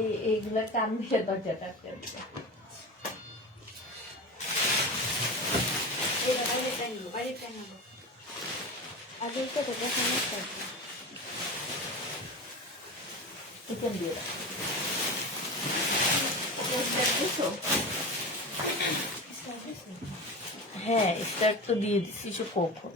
এই এইগুলা কান দিয়ে দরজাটা আটকে দিবে। চিকেন দিয়ে দাও। হ্যাঁ স্টার্ট তো দিয়ে দিচ্ছি, সে কখন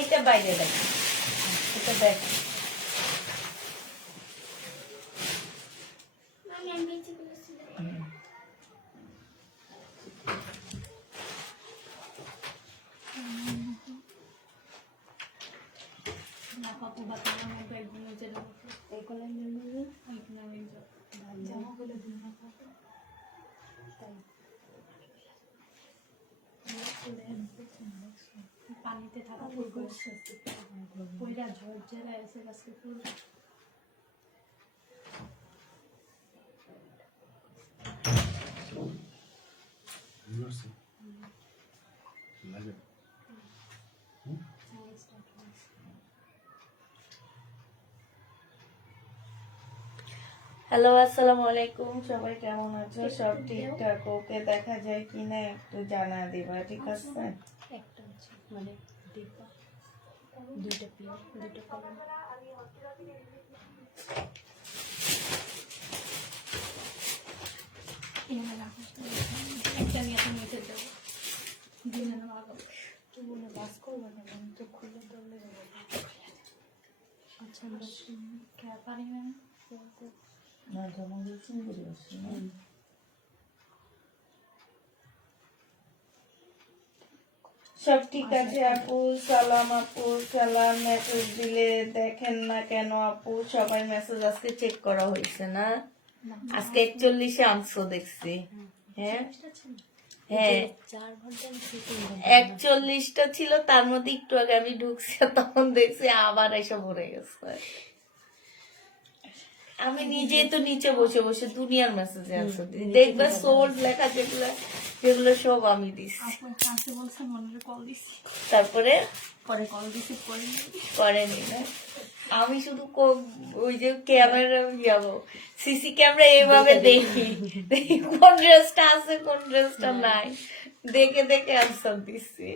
এইটা বাইরে দেখ, এটা দেখ। পানিতে থাকা ফুল পয়লা ঝড় জেলা এসে গাছকে ফুল হ্যালো আসসালামু আলাইকুম, সবাই কেমন আছো? সব ঠিকঠাক? ওকে দেখা যায় কিনা একটু জানা দিবা, ঠিক আছে? একটা আছে মানে ডিব্বা দুইটা পিন দুইটা কলম একটা নিয়ে তুমি মেটে দেবো দিনে না আগে তুমি বাস করবো না তো খুলে ধরলে আচ্ছা আমরা পারি না না জমা দিয়েছেন করে আসছি না। সব ঠিক আছে আপু, সালাম আপু, সালাম। মেসেজ দিলে দেখেন না কেন আপু? সবাই মেসেজ আজকে চেক করা হয়েছে না? আজকে 41-এ আনছো দেখছি। হ্যাঁ হ্যাঁ 41টা ছিল, তার মধ্যে একটু আগে আমি ঢুকছি, তখন দেখছি আবার এসে ভরে গেছে। আমি নিজে তো নিচে বসে বসে দুনিয়ার মেসেজে আছে, দেখবে সোল্ড লেখা যেগুলো যেগুলো সব আমি দিচ্ছি। তারপরে পরে কল রিসিভ করি করেনি না। আমি শুধু ওই যে ক্যামেরা যাবো সিসি ক্যামেরা এইভাবে দেখি কোন ড্রেসটা আছে কোন ড্রেসটা নাই, দেখে দেখে আনসার দিচ্ছি।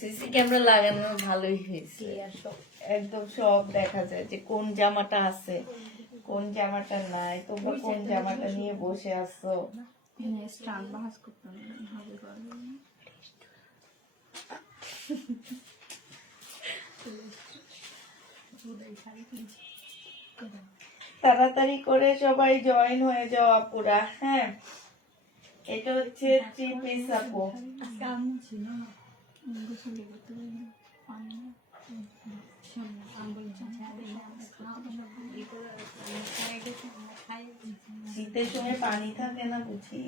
সিসি ক্যামেরা লাগানো ভালোই হয়েছে, একদম সব দেখা যায় যে কোন জামাটা আছে কোন জামাটা নাই। তোমরা কোন জামাটা নিয়ে বসে আছো? তাড়াতাড়ি করে সবাই জয়েন হয়ে যাও আপুরা। হ্যাঁ এটা হচ্ছে 3 পিস আপু। শীতের সময় পানি থাকে না বুঝি।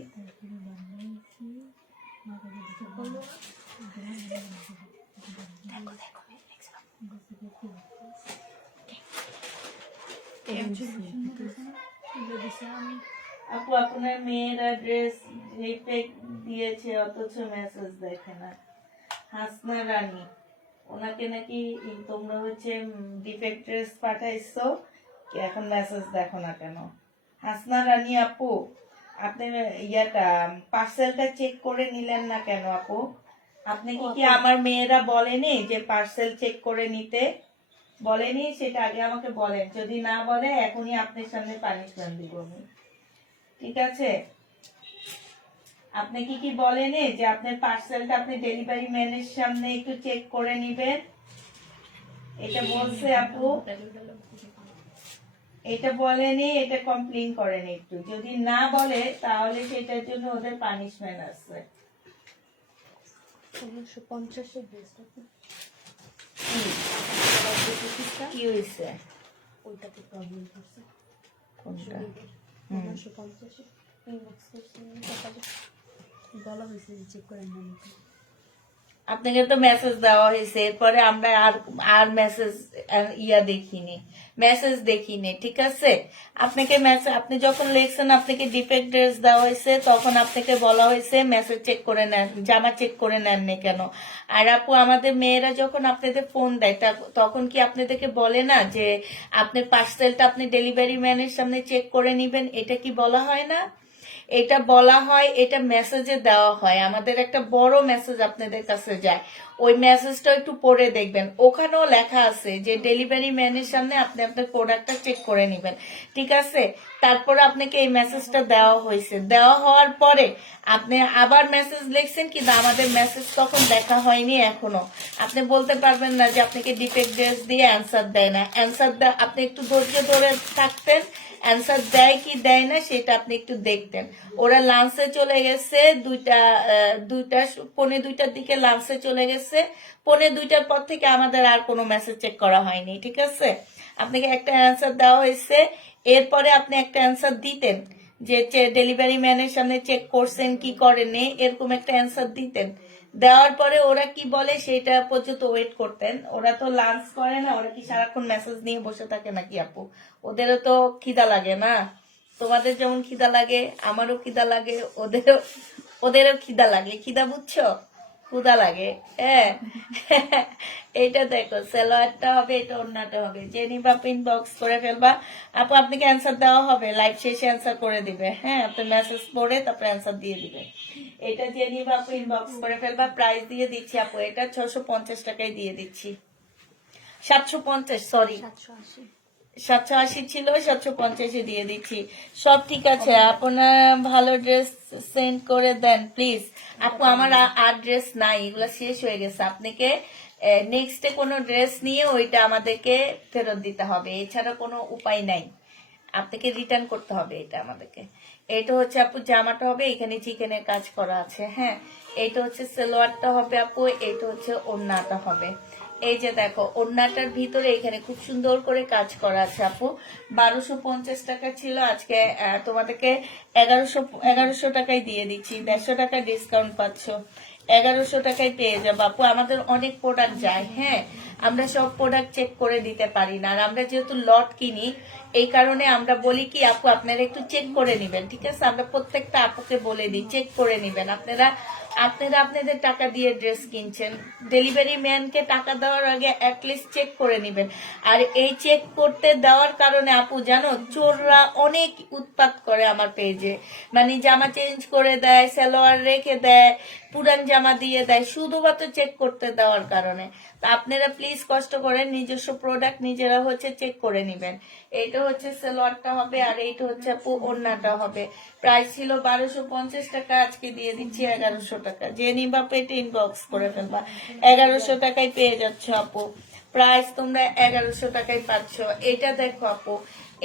আপু আপনার মেয়েরা ড্রেস রিফেক্ট দিয়েছে অথচ মেসেজ দেখে না। হাসনা রানী, ওনাকে নাকি তোমরা হচ্ছে ডিফেক্ট ড্রেস পাঠাইছো, এখন মেসেজ দেখো না কেন? হাসনা রানী আপু, আপনি ইয়াটা পার্সেলটা চেক করে নিলেন না কেন আপু? আপনি কি আমার মেয়েরা বলেনি যে পার্সেল চেক করে নিতে? বলেনি? সেটা আগে আমাকে বলেন, যদি না বলে এখনই আপনার সামনে পানিশমেন্ট দিব আমি, ঠিক আছে? আপনি কি বলেনি যে আপনার পার্সেলটা আপনি ডেলিভারি ম্যানের সামনে একটু চেক করে নিবেন? এটা বলছে আপু? এটা বলেনি, এটা কমপ্লেইন করেন একটু। যদি না বলে তাহলে সেটার জন্য ওদের পানিশমেন্ট আছে। 1950 কি হয়েছে? ওইটাতে প্রবলেম করছে কোনটা? 1950 ইনবক্স করছে সকালে বলা হয়েছে চেক করে নেন। আপনাকে তো মেসেজ দেওয়া হয়েছে, এরপরে আমরা আর আর মেসেজ দেখিনি, ঠিক আছে? আপনাকে মেসেজ, আপনি যখন লিখছেন আপনাকে ডিফেক্ট ড্রেস দেওয়া হয়েছে, তখন আপনাকে বলা হয়েছে মেসেজ চেক করে নেন, জামা চেক করে নেননি কেন? আর আপু, আমাদের মেয়েরা যখন আপনাদের ফোন দেয় তখন কি আপনাদেরকে বলে না যে আপনি পার্সেলটা আপনি ডেলিভারি ম্যানের সামনে চেক করে নিবেন? এটা কি বলা হয় না? এটা বলা হয়, এটা মেসেজে দেওয়া হয়, আমাদের একটা বড় মেসেজ আপনাদের কাছে যায়, ওই মেসেজটা একটু পড়ে দেখবেন, ওখানেও লেখা আছে যে ডেলিভারি ম্যানের সামনে আপনি আপনার প্রোডাক্টটা চেক করে নেবেন, ঠিক আছে? তারপরে আপনাকে এই মেসেজটা দেওয়া হয়েছে, দেওয়া হওয়ার পরে আপনি আবার মেসেজ লিখছেন, কিন্তু আমাদের মেসেজ তখন দেখা হয়নি এখনো। আপনি বলতে পারবেন না যে আপনাকে ডিফেক্ট ড্রেস দিয়ে অ্যান্সার দেয় না, অ্যান্সার দেয়, আপনি একটু ধৈর্য ধরে থাকতেন, অ্যান্সার দেয় কি দেয় না সেটা আপনি একটু দেখতেন। ওরা লাঞ্চে চলে গেছে, পৌনে দুইটার দিকে লাঞ্চে চলে গেছে, পৌনে দুইটার পর থেকে আমাদের আর কোনো মেসেজ চেক করা হয়নি, ঠিক আছে? আপনাকে একটা অ্যান্সার দেওয়া হয়েছে, এরপরে আপনি একটা অ্যান্সার দিতেন যে ডেলিভারি ম্যানের সামনে চেক করছেন কি করেননি, এরকম একটা অ্যান্সার দিতেন। দেওয়ার পরে ওরা কি বলে সেটা পর্যন্ত ওয়েট করতেন। ওরা তো লাঞ্চ করে না, ওরা কি সারাক্ষণ মেসেজ নিয়ে বসে থাকে নাকি আপু? ওদেরও তো খিদা লাগে না? তোমাদের যেমন খিদা লাগে, আমারও খিদা লাগে, ওদেরও খিদা লাগে, খিদা বুঝছো? ক্ষুদা লাগে, হ্যাঁ। এইটা দেখো, সালোয়ারটা হবে, এটা ওড়নাটা হবে। যে নিবা ইনবক্স করে ফেলবা আপু, আপনাকে অ্যান্সার দেওয়া হবে, লাইভ শেষে অ্যান্সার করে দিবে, হ্যাঁ? আপনি মেসেজ পড়ে তারপরে অ্যান্সার দিয়ে দিবে। এটা যে নিবা আপু ইনবক্স করে ফেলবা। প্রাইস দিয়ে দিচ্ছি আপু, এটা 650 টাকায় দিয়ে দিচ্ছি। 750, সরি, 780। 780 ছিল, 750 দিয়ে দিচ্ছি। সব ঠিক আছে, আপনার ভালো ড্রেস সেন্ড করে দেন প্লিজ। আপু, আমার আর ড্রেস নাই, এগুলো শেষ হয়ে গেছে। আপনাকে নেক্সটে কোনো ড্রেস নিয়ে ওইটা আমাদেরকে ফেরত দিতে হবে, এছাড়া কোনো উপায় নাই। আপনাকে রিটার্ন করতে হবে এটা আমাদেরকে। এটা হচ্ছে আপু জামাটা হবে, এখানে চিকেনের কাজ করা আছে, হ্যাঁ। এটা হচ্ছে সালোয়ারটা হবে আপু, এটা হচ্ছে ওড়নাটা হবে। এই যে দেখো, ওড়নাটার ভিতরে এখানে খুব সুন্দর করে কাজ করা আছে আপু। 1250 টাকা ছিল, আজকে তোমাদেরকে 1100 টাকায় দিয়ে দিচ্ছি। 150 টাকা ডিসকাউন্ট পাচ্ছ, 1100 টাকায় পেয়ে যাবো আপু। আমাদের অনেক প্রোডাক্ট যায়, হ্যাঁ, আমরা সব প্রোডাক্ট চেক করে দিতে পারি না, আর আমরা যেহেতু লট কিনি এই কারণে আমরা বলি কি আপু আপনারা একটু চেক করে নিবেন, ঠিক আছে? আমরা প্রত্যেকটা আপুকে বলে দিই চেক করে নিবেন। আপনারা আপনাদের টাকা দিয়ে ড্রেস কিনছেন, ডেলিভারি ম্যানকে টাকা দেওয়ার আগে অ্যাটলিস্ট চেক করে নিবেন। আর এই চেক করতে দেওয়ার কারণে আপু জানো, চোররা অনেক উৎপাত করে আমার পেজে, মানে জামা চেঞ্জ করে দেয়, সালোয়ার রেখে দেয়, পুরান জামা দিয়ে দেয়, শুধুমাত্র চেক করতে দেওয়ার কারণে। তা আপনারা প্লিজ কষ্ট করে নিজস্ব প্রোডাক্ট নিজেরা হচ্ছে চেক করে নিবেন। এইটা হচ্ছে সালোয়ারটা হবে, আর এইটা হচ্ছে আপু ওড়নাটা হবে। প্রাইস ছিল 1250 টাকা, আজকে দিয়ে দিচ্ছি 1100 টাকা। যে নিবা পেটে ইনবক্স করে ফেলবা, 1100 টাকায় পেয়ে যাচ্ছ আপু। প্রাইস তোমরা 1100 টাকায় পাচ্ছ। এটা দেখো আপু,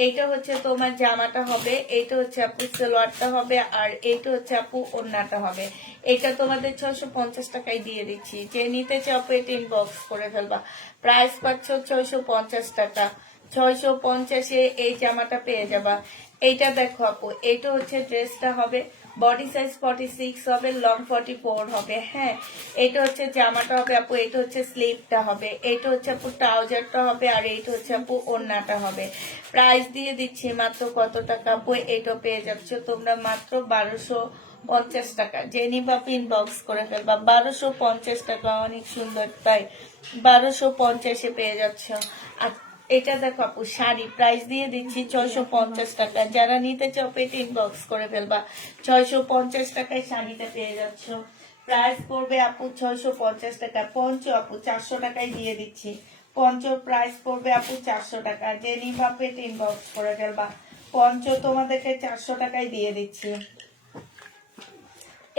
এইটা হচ্ছে তোমার জামাটা হবে, এইটা হচ্ছে আপু সালোয়ারটা হবে, আর এইটা হচ্ছে আপু ওড়নাটা হবে। এটা তোমাদের 650 টাকায় দিয়ে দিচ্ছি। যে নিতে চাও পেট ইনবক্স করে ফেলবা। প্রাইস পাচ্ছ 650 টাকা। 650-এ এই জামাটা পেয়ে যাবা। এইটা দেখো আপু, এইটা হচ্ছে ড্রেসটা হবে, বডি সাইজ 46 হবে, লং 44 হবে, হ্যাঁ। এটা হচ্ছে জামাটা হবে আপু, এটা হচ্ছে স্লিভটা হবে, এটা হচ্ছে আপু ট্রাউজারটা হবে, আর এইটা হচ্ছে আপু ওড়নাটা হবে। প্রাইস দিয়ে দিচ্ছি মাত্র কত টাকা আপু? এটা পেয়ে যাচ্ছ তোমরা মাত্র 1250 টাকা। যে নিবা ইনবক্স করে ফেলবা। 1250 টাকা, অনেক সুন্দর, তাই 1250-এ পেয়ে যাচ্ছ। আর এটা দেখো আপু শাড়ি, প্রাইস দিয়ে দিচ্ছি 650 টাকা। যারা নিতে চাও পেট ইনবক্স করে ফেলবা। 650 টাকায় শাড়িটা পেয়ে যাচ্ছ। প্রাইস পড়বে আপু 650 টাকা। পঞ্চ আপু 400 টাকায় দিয়ে দিচ্ছি। পঞ্চ প্রাইস পড়বে আপু 400 টাকা। যে নিবা পেট ইনবক্স করে ফেলবা। পঞ্চ তোমাদেরকে 400 টাকায় দিয়ে দিচ্ছি।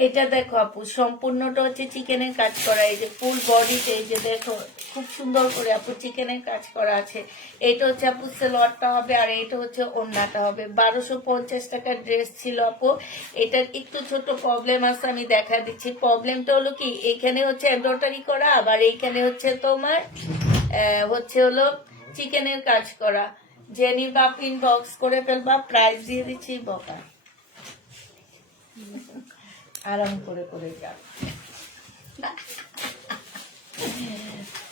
এটা দেখো আপু, সম্পূর্ণটা হচ্ছে চিকেনের কাজ করা, এই যে ফুল বডিতে, এই যে দেখো খুব সুন্দর করে আপু চিকেনের কাজ করা আছে। এটা হচ্ছে আপু সালোয়ারটা হবে, আর এটা হচ্ছে ওড়নাটা হবে। 1250 টাকার ড্রেস ছিল আপু। এটার একটু ছোট প্রবলেম আছে, আমি দেখা দিচ্ছি। প্রবলেমটা হলো কি, এখানে হচ্ছে এমব্রয়ডারি করা, আবার এইখানে হচ্ছে তোমার হলো চিকেনের কাজ করা। জেনি বা ইনবক্স করে ফেলবা। প্রাইস দিয়ে দিচ্ছি বকা, আরাম করে করে যাও।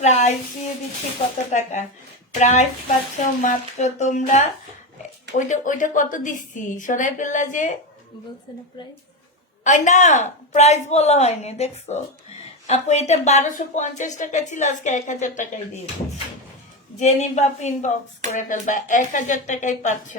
প্রাইস দিয়ে দিচ্ছি কত টাকা, প্রাইস পাচ্ছ মাত্র তোমরা, ওইটা ওইটা কত দিচ্ছি সরাই ফেললা যে, বলছে না প্রাইস না প্রাইস বলা হয়নি দেখছো আপু, এটা 1250 টাকা ছিল, আজকে 1000 টাকায় দিয়ে দিচ্ছি। জেনি বা ইনবক্স করে ফেলবা, 1000 টাকায় পাচ্ছ।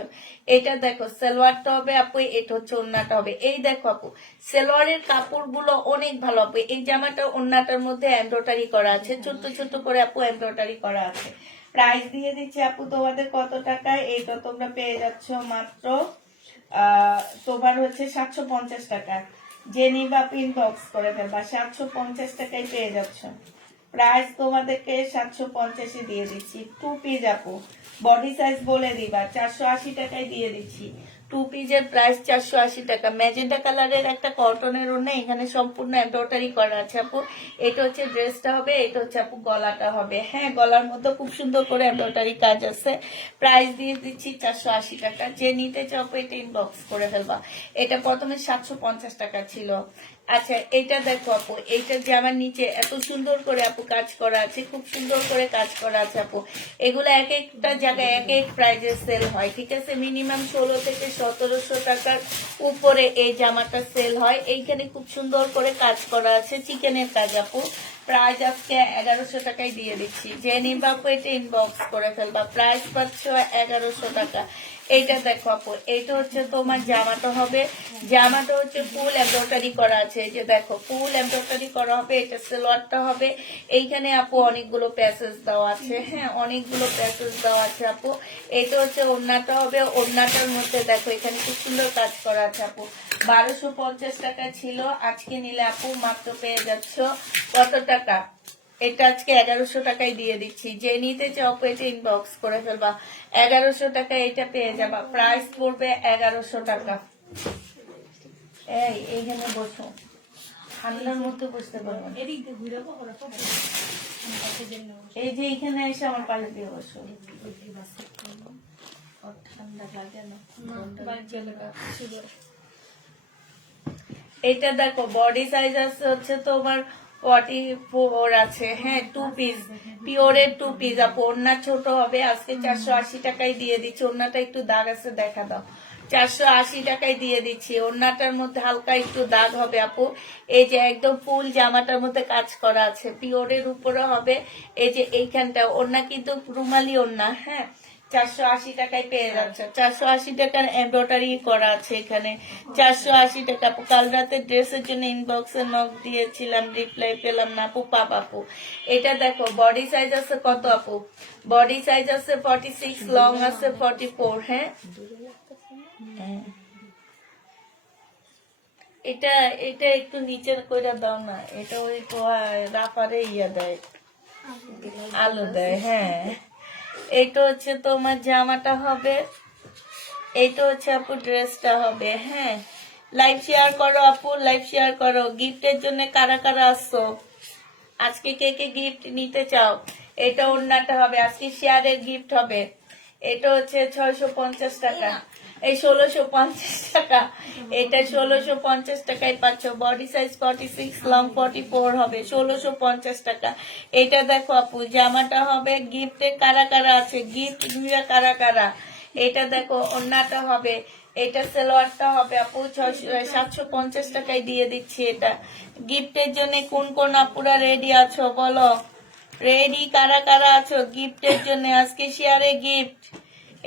এটা দেখো সালোয়ারটা হবে আপু, এটা হচ্ছে ওড়নাটা হবে। এই দেখো আপু সালোয়ারের কাপড়গুলো অনেক ভালো আপু। এই জামাটা ওড়নাটার মধ্যে এমব্রয়ডারি করা আছে, ছোট ছোট করে আপু এমব্রয়ডারি করা আছে। প্রাইস দিয়ে দিচ্ছি আপু তোমাদের কত টাকায়, এইটা তোমরা পেয়ে যাচ্ছ মাত্র তোমার হচ্ছে 750 টাকা। জেনি বা ইনবক্স করে ফেলবা, 750 টাকায় পেয়ে যাচ্ছ। প্রাইস তোমাদেরকে 750 দিয়ে দিচ্ছি। 2 পিস আপু, বডি সাইজ বলে দিবা, 480 টাকায় দিয়ে দিচ্ছি। 2 পিসের প্রাইস 480 টাকা। ম্যাজেন্টা কালারের একটা কটনের ওড়না, এখানে সম্পূর্ণ এমব্রয়ডারি করা আছে আপু। এটা হচ্ছে ড্রেসটা হবে, এটা হচ্ছে আপু গলাটা হবে। হ্যাঁ, গলার মধ্যে খুব সুন্দর করে এমব্রয়ডারি কাজ আছে। প্রাইস দিয়ে দিচ্ছি 480 টাকা। যে নিতে চাও এটা ইনবক্স করে ফেলবা। এটা প্রথমে 750 টাকা ছিল। আচ্ছা, এটা দেখো আপু, এইটা যে আমার নিচে এত সুন্দর করে আপু কাজ করা আছে, খুব সুন্দর করে কাজ করা আছে আপু। এগুলো এক একটা জায়গায় এক এক প্রাইজে সেল হয়, ঠিক আছে। মিনিমাম 16 থেকে 1700 টাকার উপরে এই জামাটা সেল হয়। এইখানে খুব সুন্দর করে কাজ করা আছে, চিকেনের কাজ আপু। প্রাইস আজকে 1100 টাকায় দিয়ে দিচ্ছি। যে নিবা আপু এটা ইনবক্স করে ফেলবা, প্রাইস পাচ্ছ 1100 টাকা। এইটা দেখো আপু, এইটা হচ্ছে তোমার জামাটা হবে, জামাটা হচ্ছে ফুল এমব্রয়ডারি করা আছে। এই যে দেখো ফুল এমব্রয়ডারি করা হবে। এটা সালোয়ারটা হবে, এইখানে আপু অনেকগুলো প্যাসেজ দেওয়া আছে। হ্যাঁ, অনেকগুলো প্যাসেজ দেওয়া আছে আপু। এটা হচ্ছে ওড়নাটা হবে, ওড়নাটার মধ্যে দেখো এখানে খুব সুন্দর কাজ করা আছে আপু। 1250 টাকা ছিল, আজকে নিলে আপু মাত্র পেয়ে যাচ্ছ কত টাকা, এটা আজকে 1100 টাকায় দিয়ে দিচ্ছি। যে নিতে চাও এটা ইনবক্স করে ফেলবা, 1100 টাকা এটা পেয়ে যাবা। প্রাইস পড়বে 1100 টাকা। এইখানে বসো, ঠান্ডার মধ্যে বসতে পারবো না। এদিক দিয়ে ঘুরে ওরা তো এই যে এখানে এসে আমার পাশে দিয়ে বসো, ঠান্ডা লাগে না। এটা দেখো বডি সাইজ আছে হচ্ছে তোমার 44 আছে। হ্যাঁ, 2 পিস, পিওরের 2 পিস আপু। ওড়না ছোট হবে, আজকে 480 টাকায় দিয়ে দিচ্ছি। ওড়নাটা একটু দাগ আছে, দেখা দাও। 480 টাকায় দিয়ে দিচ্ছি। ওড়নাটার মধ্যে হালকা একটু দাগ হবে আপু। এই যে একদম ফুল জামাটার মধ্যে কাজ করা আছে, পিওরের উপরে হবে। এই যে এইখানটা ওড়না কিন্তু রুমালি ওড়না। হ্যাঁ, 480 টাকায় পেয়ে যাচ্ছে। 480 টাকার এমব্রয়ডারি করা আছে এখানে, 480 টাকা। আপু কাল রাতে ড্রেসের জন্য ইনবক্সে নক দিয়েছিলাম, রিপ্লাই পেলাম না আপু, পাপ আপু। এটা দেখো বডি সাইজ আছে কত আপু, বডি সাইজ আছে 46, লং আছে 44। হ্যাঁ, এটা এটা একটু নিচের কইরা দাও না, এটা ওই রাফারে ইয়া দেয়, আলো দেয়। হ্যাঁ, এইটা হচ্ছে তোমার জামাটা হবে, এইটা হচ্ছে আপু ড্রেসটা হবে। হ্যাঁ, লাইভ শেয়ার করো আপু, লাইভ শেয়ার করো। গিফটের জন্য কারা কারা আসছো আজকে, কে কে গিফট নিতে চাও? এটা ওড়নাটা হবে, আজকে শেয়ারের গিফট হবে। এটা হচ্ছে 650 টাকা, এই 1650 টাকা। এটা 1650 টাকায় পাচ্ছ। বডি সাইজ 46, লং 44 হবে, 1650 টাকা। এটা দেখো আপু জামাটা হবে। গিফটে কারা কারা আছে, গিফট নিয়ে কারা কারা? এটা দেখো ওড়নাটা হবে, এটা সালোয়ারটা হবে আপু। 750 টাকায় দিয়ে দিচ্ছি। এটা গিফটের জন্য কোন কোন আপুরা রেডি আছো বলো, রেডি কারা কারা আছো গিফটের জন্য? আজকে শেয়ারে গিফট।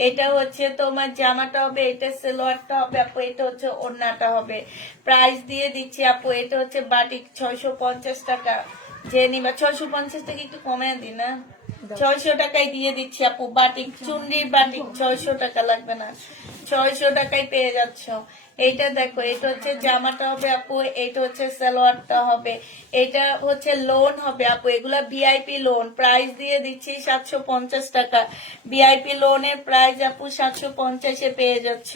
এটা হচ্ছে তোমার জামাটা হবে, এটা সালোয়ারটা হবে আপু, এটা হচ্ছে ওড়নাটা হবে। প্রাইস দিয়ে দিচ্ছি আপু, এটা হচ্ছে বাটিক 650 টাকা। যে নিবা 650 টাকা একটু কমে দি না, 600 টাকায় দিয়ে দিচ্ছি আপু। বাটিক চুনরির বাটিক 600 টাকা লাগবে না, 600 টাকায় পেয়ে যাচ্ছ। এইটা দেখো, এটা হচ্ছে জামাটা হবে আপু, এটা হচ্ছে সালোয়ারটা হবে। এটা হচ্ছে লোন হবে আপু, এগুলা ভিআইপি লোন। প্রাইস দিয়ে দিচ্ছি 750 টাকা। ভিআইপি লোনের প্রাইস আপু 750-এ পেয়ে যাচ্ছ।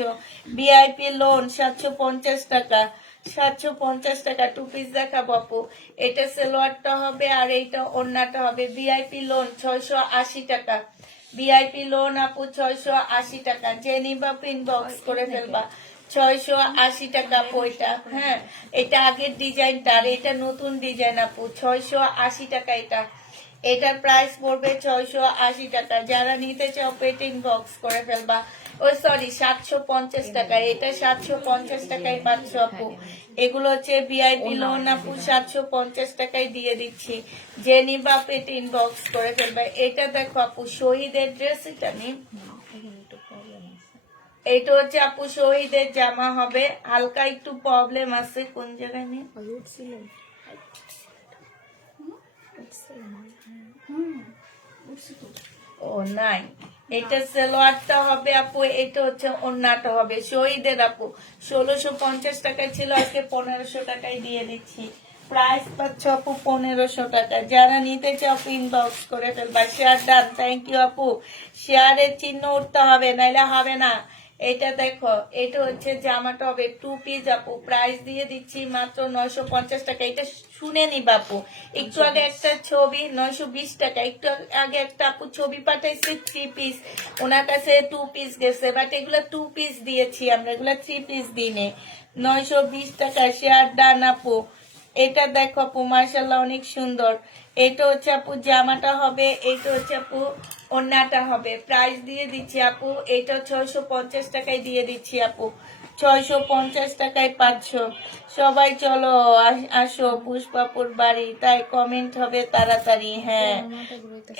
ভিআইপি লোন 750 টাকা, 750 টাকা। 2 পিস দেখাবো আপু, এটা সালোয়ারটা হবে আর এইটা ওড়নাটা হবে। ভিআইপি লোন 680 টাকা, ভিআইপি লোন আপু 680 টাকা। যে নিবা ইনবক্স করে ফেলবা, 680 টাকা আপু এটা। হ্যাঁ, এটা আগের ডিজাইনটা আর এটা নতুন ডিজাইন আপু। 680 টাকা এটা। এটার প্রাইস পড়বে 680 টাকা। যারা নিতে চাও পেট ইনবক্স করে ফেলবা। ও সরি, 750 টাকা। এটা 750 টাকায় পাচ্ছ আপু। এগুলো হচ্ছে ভিআইপি লোন আপু, 750 টাকায় দিয়ে দিচ্ছি। যে নিবা পেট ইনবক্স করে ফেলবা। এটা দেখো আপু, শহীদের ড্রেস। এটা নি, এটা হচ্ছে আপু শহীদের জামা হবে। হালকা একটু প্রবলেম আছে কোন জায়গায় নেই। ও নাই, এটা সালোয়ারটা হবে আপু, এটা হচ্ছে ওড়নাটা হবে শহীদের আপু। 1650 টাকায় ছিল, আজকে 1500 টাকায় দিয়ে দিচ্ছি। প্রাইস পাচ্ছ আপু 1500 টাকা। যারা নিতে চাও ইনবক্স করে ফেলবা। শেয়ার ডান, থ্যাংক ইউ আপু। শেয়ারের চিহ্ন উঠতে হবে, নাইলে হবে না। এটা দেখো, এটা হচ্ছে জামাটা হবে 2 পিস আপু। প্রাইস দিয়ে দিচ্ছি মাত্র 950 টাকা। এটা শুনে নি বাপু, একটু আগে একটা ছবি 920 টাকা। একটু আগে একটা আপু ছবি পাঠাইছে 3 পিস, ওনার কাছে 2 পিস গেছে, বাট এগুলা 2 পিস দিয়েছি আমরা, এগুলা 3 পিস দিনে। 920 টাকা। শেয়ার ডান আপু। এটা দেখো আপু, মার্শাল্লাহ অনেক সুন্দর। এটা হচ্ছে আপু জামাটা হবে, এটা হচ্ছে আপু ওড়নাটা হবে। প্রাইস দিয়ে দিচ্ছি আপু, এটা 650 টাকায় দিয়ে দিচ্ছি আপু। 650 টাকায় পাচ্ছ। সবাই চলো আসো পুষ্পাপুর বাড়ি, তাই কমেন্ট হবে তাড়াতাড়ি। হ্যাঁ,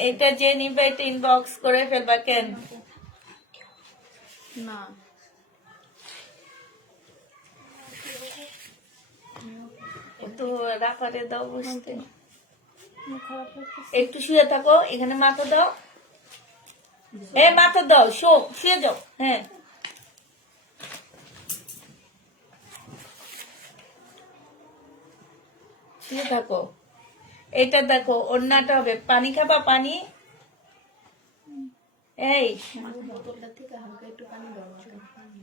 এটা যে নিবে এটা ইনবক্স করে ফেলবা। কেন না, একটু রাফারে দাও বসতে। খারাপ লাগতেছে। একটু শুয়ে থাকো, এখানে মাথা দাও। মাথা দাও, শুয়ে যাও। হ্যাঁ, শুয়ে থাকো। এটা দেখো, ওড়নাটা হবে। পানি খাবা? পানি? এই বোতলটা থেকে হালকা একটু পানি দাও।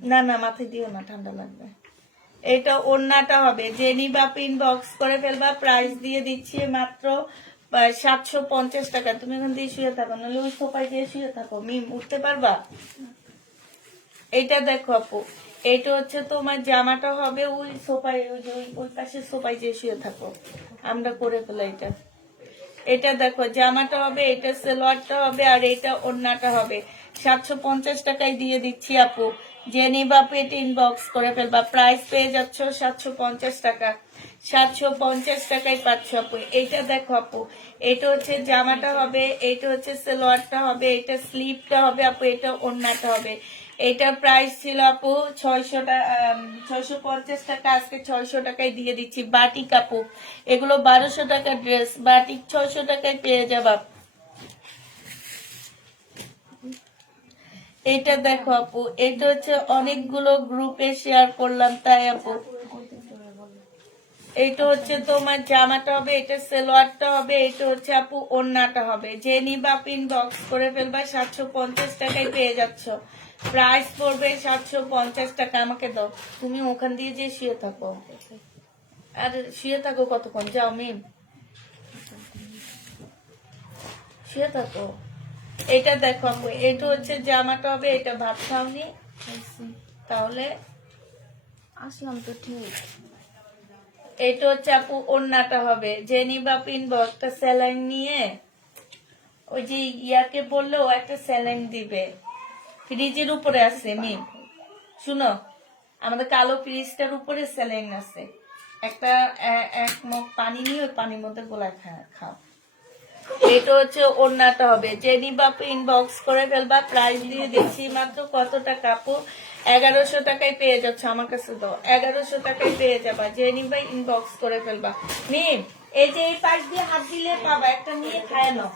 না না, মাথায় দিও না, ঠান্ডা লাগবে। এটা ওড়নাটা হবে। যে নিবা ইনবক্স করে ফেলবা। প্রাইস দিয়ে দিচ্ছি মাত্র 750 টাকা। তুমি এখন দিয়ে শুয়ে থাকো, নাহলে ওই সোফায় দিয়ে শুয়ে থাকো। মিম, উঠতে পারবা? এটা দেখো আপু, এটা হচ্ছে তোমার জামাটা হবে। ওই সোফায়, ওই যে ওই পাশে সোফায় দিয়ে শুয়ে থাকো, আমরা করে ফেলা এটা। এটা দেখো, জামাটা হবে, এটা সালোয়ারটা হবে, আর এটা ওড়নাটা হবে। 750 টাকায় দিয়ে দিচ্ছি আপু। যে নিবা পেট ইনবক্স করে ফেলবা। প্রাইস পেয়ে যাচ্ছ 750 টাকা। 750 টাকায় পাচ্ছ আপু। এটা দেখো আপু, এটা হচ্ছে জামাটা হবে, এটা হচ্ছে সালোয়ারটা হবে, এটা স্লিভটা হবে আপু, এটা ওড়নাটা হবে। এটার প্রাইস ছিল আপু 650 টাকা, আজকে 600 টাকায় দিয়ে দিচ্ছি। বাটিক আপু, এগুলো 1200 টাকা ড্রেস, বাটিক 600 টাকায় পেয়ে যাবা। এটা দেখো আপু, এটা হচ্ছে অনেকগুলো গ্রুপে শেয়ার করলাম, তাই আপু। এটা হচ্ছে তোমার জামাটা হবে, এটা সালোয়ারটা হবে, এটা হচ্ছে আপু ওড়নাটা হবে। যে নিবা ইনবক্স করে ফেলবা। 750 টাকায় পেয়ে যাচ্ছ। প্রাইস পড়বে 750 টাকা। আমাকে দাও, তুমি ওখান দিয়ে যে শুয়ে থাকো। আর শুয়ে থাকো কতক্ষণ, যাও মিম, শুয়ে থাকো। এটা দেখো আপু, এটা হচ্ছে জামাটা হবে, এটা ভাত খাওনি তাহলে? আসলাম তো ঠিক। এটা হচ্ছে আপু ওড়নাটা হবে। যে নিবা পিনবো একটা স্যালাইন নিয়ে, ওই যে ইয়াকে বললে ও একটা স্যালাইন দিবে। ফ্রিজের উপরে আছে মিম, শুনো, আমাদের কালো ফ্রিজটার উপরে স্যালাইন আছে। একটা এক মগ পানি নিয়ে ওই পানির মধ্যে গোলায় খাও। এটা হচ্ছে ওড়নাটা হবে। যে নিবা ইনবক্স করে ফেলবা। প্রাইস দিয়ে দিচ্ছি মাত্র কত টাকা আপু? 1100 টাকায় পেয়ে যাচ্ছ। আমার কাছে দাও, 1100 টাকায় পেয়ে যাবা। যে নিবা ইনবক্স করে ফেলবা। মিম, এই যে এই পাশ দিয়ে হাত দিলে পাবা, একটা নিয়ে খায় নাও।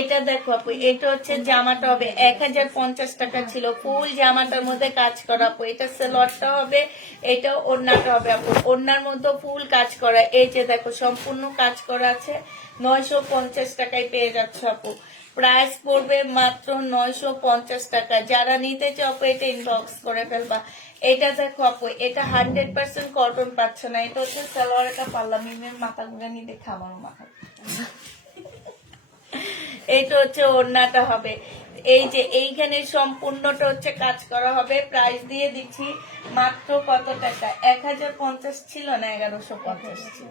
এটা দেখো আপু, এটা হচ্ছে জামাটা হবে, 1050 টাকা ছিল। ফুল জামাটার মধ্যে কাজ করা আপু। এটা সালোয়ারটা হবে, এটা ওড়নাটা হবে আপু। ওড়নার মধ্যে ফুল কাজ করা, এই যে দেখো সম্পূর্ণ কাজ করা আছে। 950 টাকায় পেয়ে যাচ্ছ আপু। প্রাইস পড়বে মাত্র 950 টাকা। যারা নিতে চাও আপু, এটা ইনবক্স করে ফেলবা। এটা দেখো আপু, এটা 100% কটন পাচ্ছ না। এটা হচ্ছে সালোয়ার, এটা পাল্লা। মিমের মাথা গুলো নিয়ে দেখে আমার মাথা। এইটা হচ্ছে ওড়নাটা হবে। এই যে এইখানে সম্পূর্ণটা হচ্ছে কাজ করা হবে। প্রাইস দিয়ে দিচ্ছি মাত্র কত টাকা, 1050 ছিল না 1150 ছিল,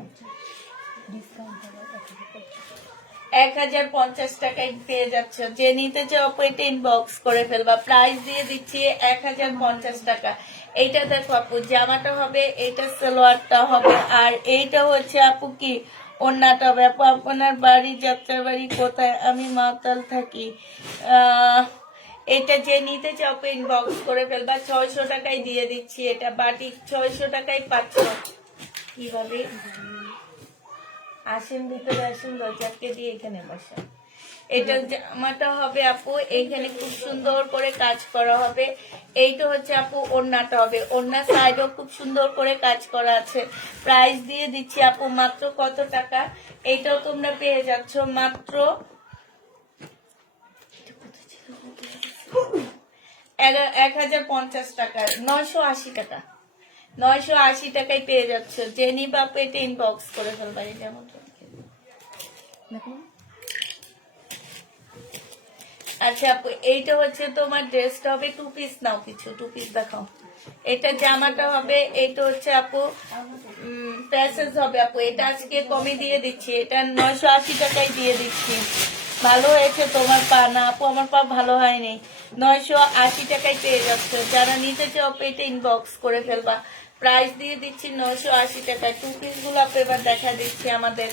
ডিসকাউন্ট হবে 1050 টাকায় পেয়ে যাচ্ছ। যে নিতে চাও আপু এটা ইনবক্স করে ফেলবা। প্রাইস দিয়ে দিচ্ছি 1050 টাকা। এইটা দেখো আপু জামাটা হবে, এটা সালোয়ারটা হবে, আর এইটা হচ্ছে আপু কি ওড়নাটা হবে। আপু আপনার বাড়ি যাত্রার বাড়ি কোথায়? আমি মাতাল থাকি। এটা যে নিতে চাও ইনবক্স করে ফেলবা। 600 টাকায় দিয়ে দিচ্ছি এটা, বাটিক 600 টাকায় পাচ্ছ। কিভাবে আসেন, ভিতরে আসেন, দরজাকে দিয়ে এখানে বসেন। এটা জামাটা হবে আপু, এইখানে খুব সুন্দর করে কাজ করা হবে। এইটা হচ্ছে আপু ওড়নাটা হবে, ওড়নার সাইডও খুব সুন্দর করে কাজ করা আছে। প্রাইস দিয়ে দিচ্ছি আপু মাত্র কত টাকা, এইটাও তোমরা পেয়ে যাচ্ছ মাত্র 1050 টাকা, 980 টাকা, 980 টাকায় পেয়ে যাচ্ছ। জেনি বাপু এটা ইনবক্স করে ফেলবা। এই যেমন দেখো আচ্ছা আপু এইটা হচ্ছে তোমার ড্রেসটা হবে, 2 পিস নাও, কিছু 2 পিস দেখাও। এটা জামাটা হবে, এটা হচ্ছে আপু প্যাসেজ হবে আপু। এটা আজকে কমে দিয়ে দিচ্ছি, এটা 980 টাকায় দিয়ে দিচ্ছি। ভালো হয়েছে তোমার পা, না আপু আমার পা ভালো হয়নি। 980 টাকায় পেয়ে যাচ্ছ। যারা নিতে চাও এটা ইনবক্স করে ফেলবা। প্রাইস দিয়ে দিচ্ছি 980 টাকায়। 2 পিস গুলো আপু এবার দেখা দিচ্ছি আমাদের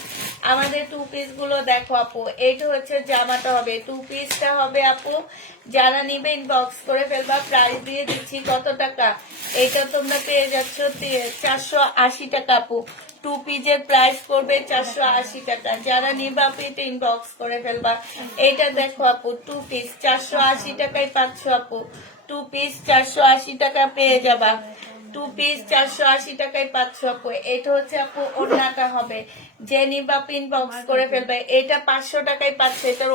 2 পিস গুলো দেখো আপু। এইটা হচ্ছে জামাটা হবে, 2 পিসটা হবে আপু। যারা নিবে ইনবক্স করে ফেলবা। প্রাইস দিয়ে দিচ্ছি কত টাকা, এইটা তোমরা পেয়ে যাচ্ছ 480 টাকা আপু। 2 পিসের প্রাইস করবে 480 টাকা। যারা নিবে আপু এটা ইনবক্স করে ফেলবা। এইটা দেখো আপু 2 পিস 480 টাকায় পাচ্ছ আপু। 2 পিস 480 টাকা পেয়ে যাবা। 2 পিস 480 টাকায় পাচ্ছ আপু। এটা হচ্ছে আপু ওড়নাটা হবে, যে নিবা ইনবক্স করে ফেলবে। এটা 500 টাকায় পাচ্ছে। এটার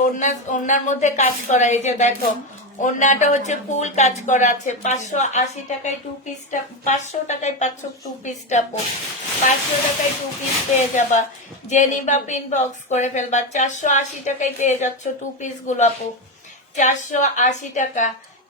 ওড়নার মধ্যে কাজ করা, এই যে দেখো ওড়নাটা হচ্ছে ফুল কাজ করা আছে। 580 টাকায় 2 পিসটা, 500 টাকায় পাচ্ছ 2 পিসটা আপু। 500 টাকায় 2 পিস পেয়ে যাবা। যে নিবা ইনবক্স করে ফেলবা। 480 টাকায় পেয়ে যাচ্ছ 2 পিস গুলো আপু, 480 টাকা।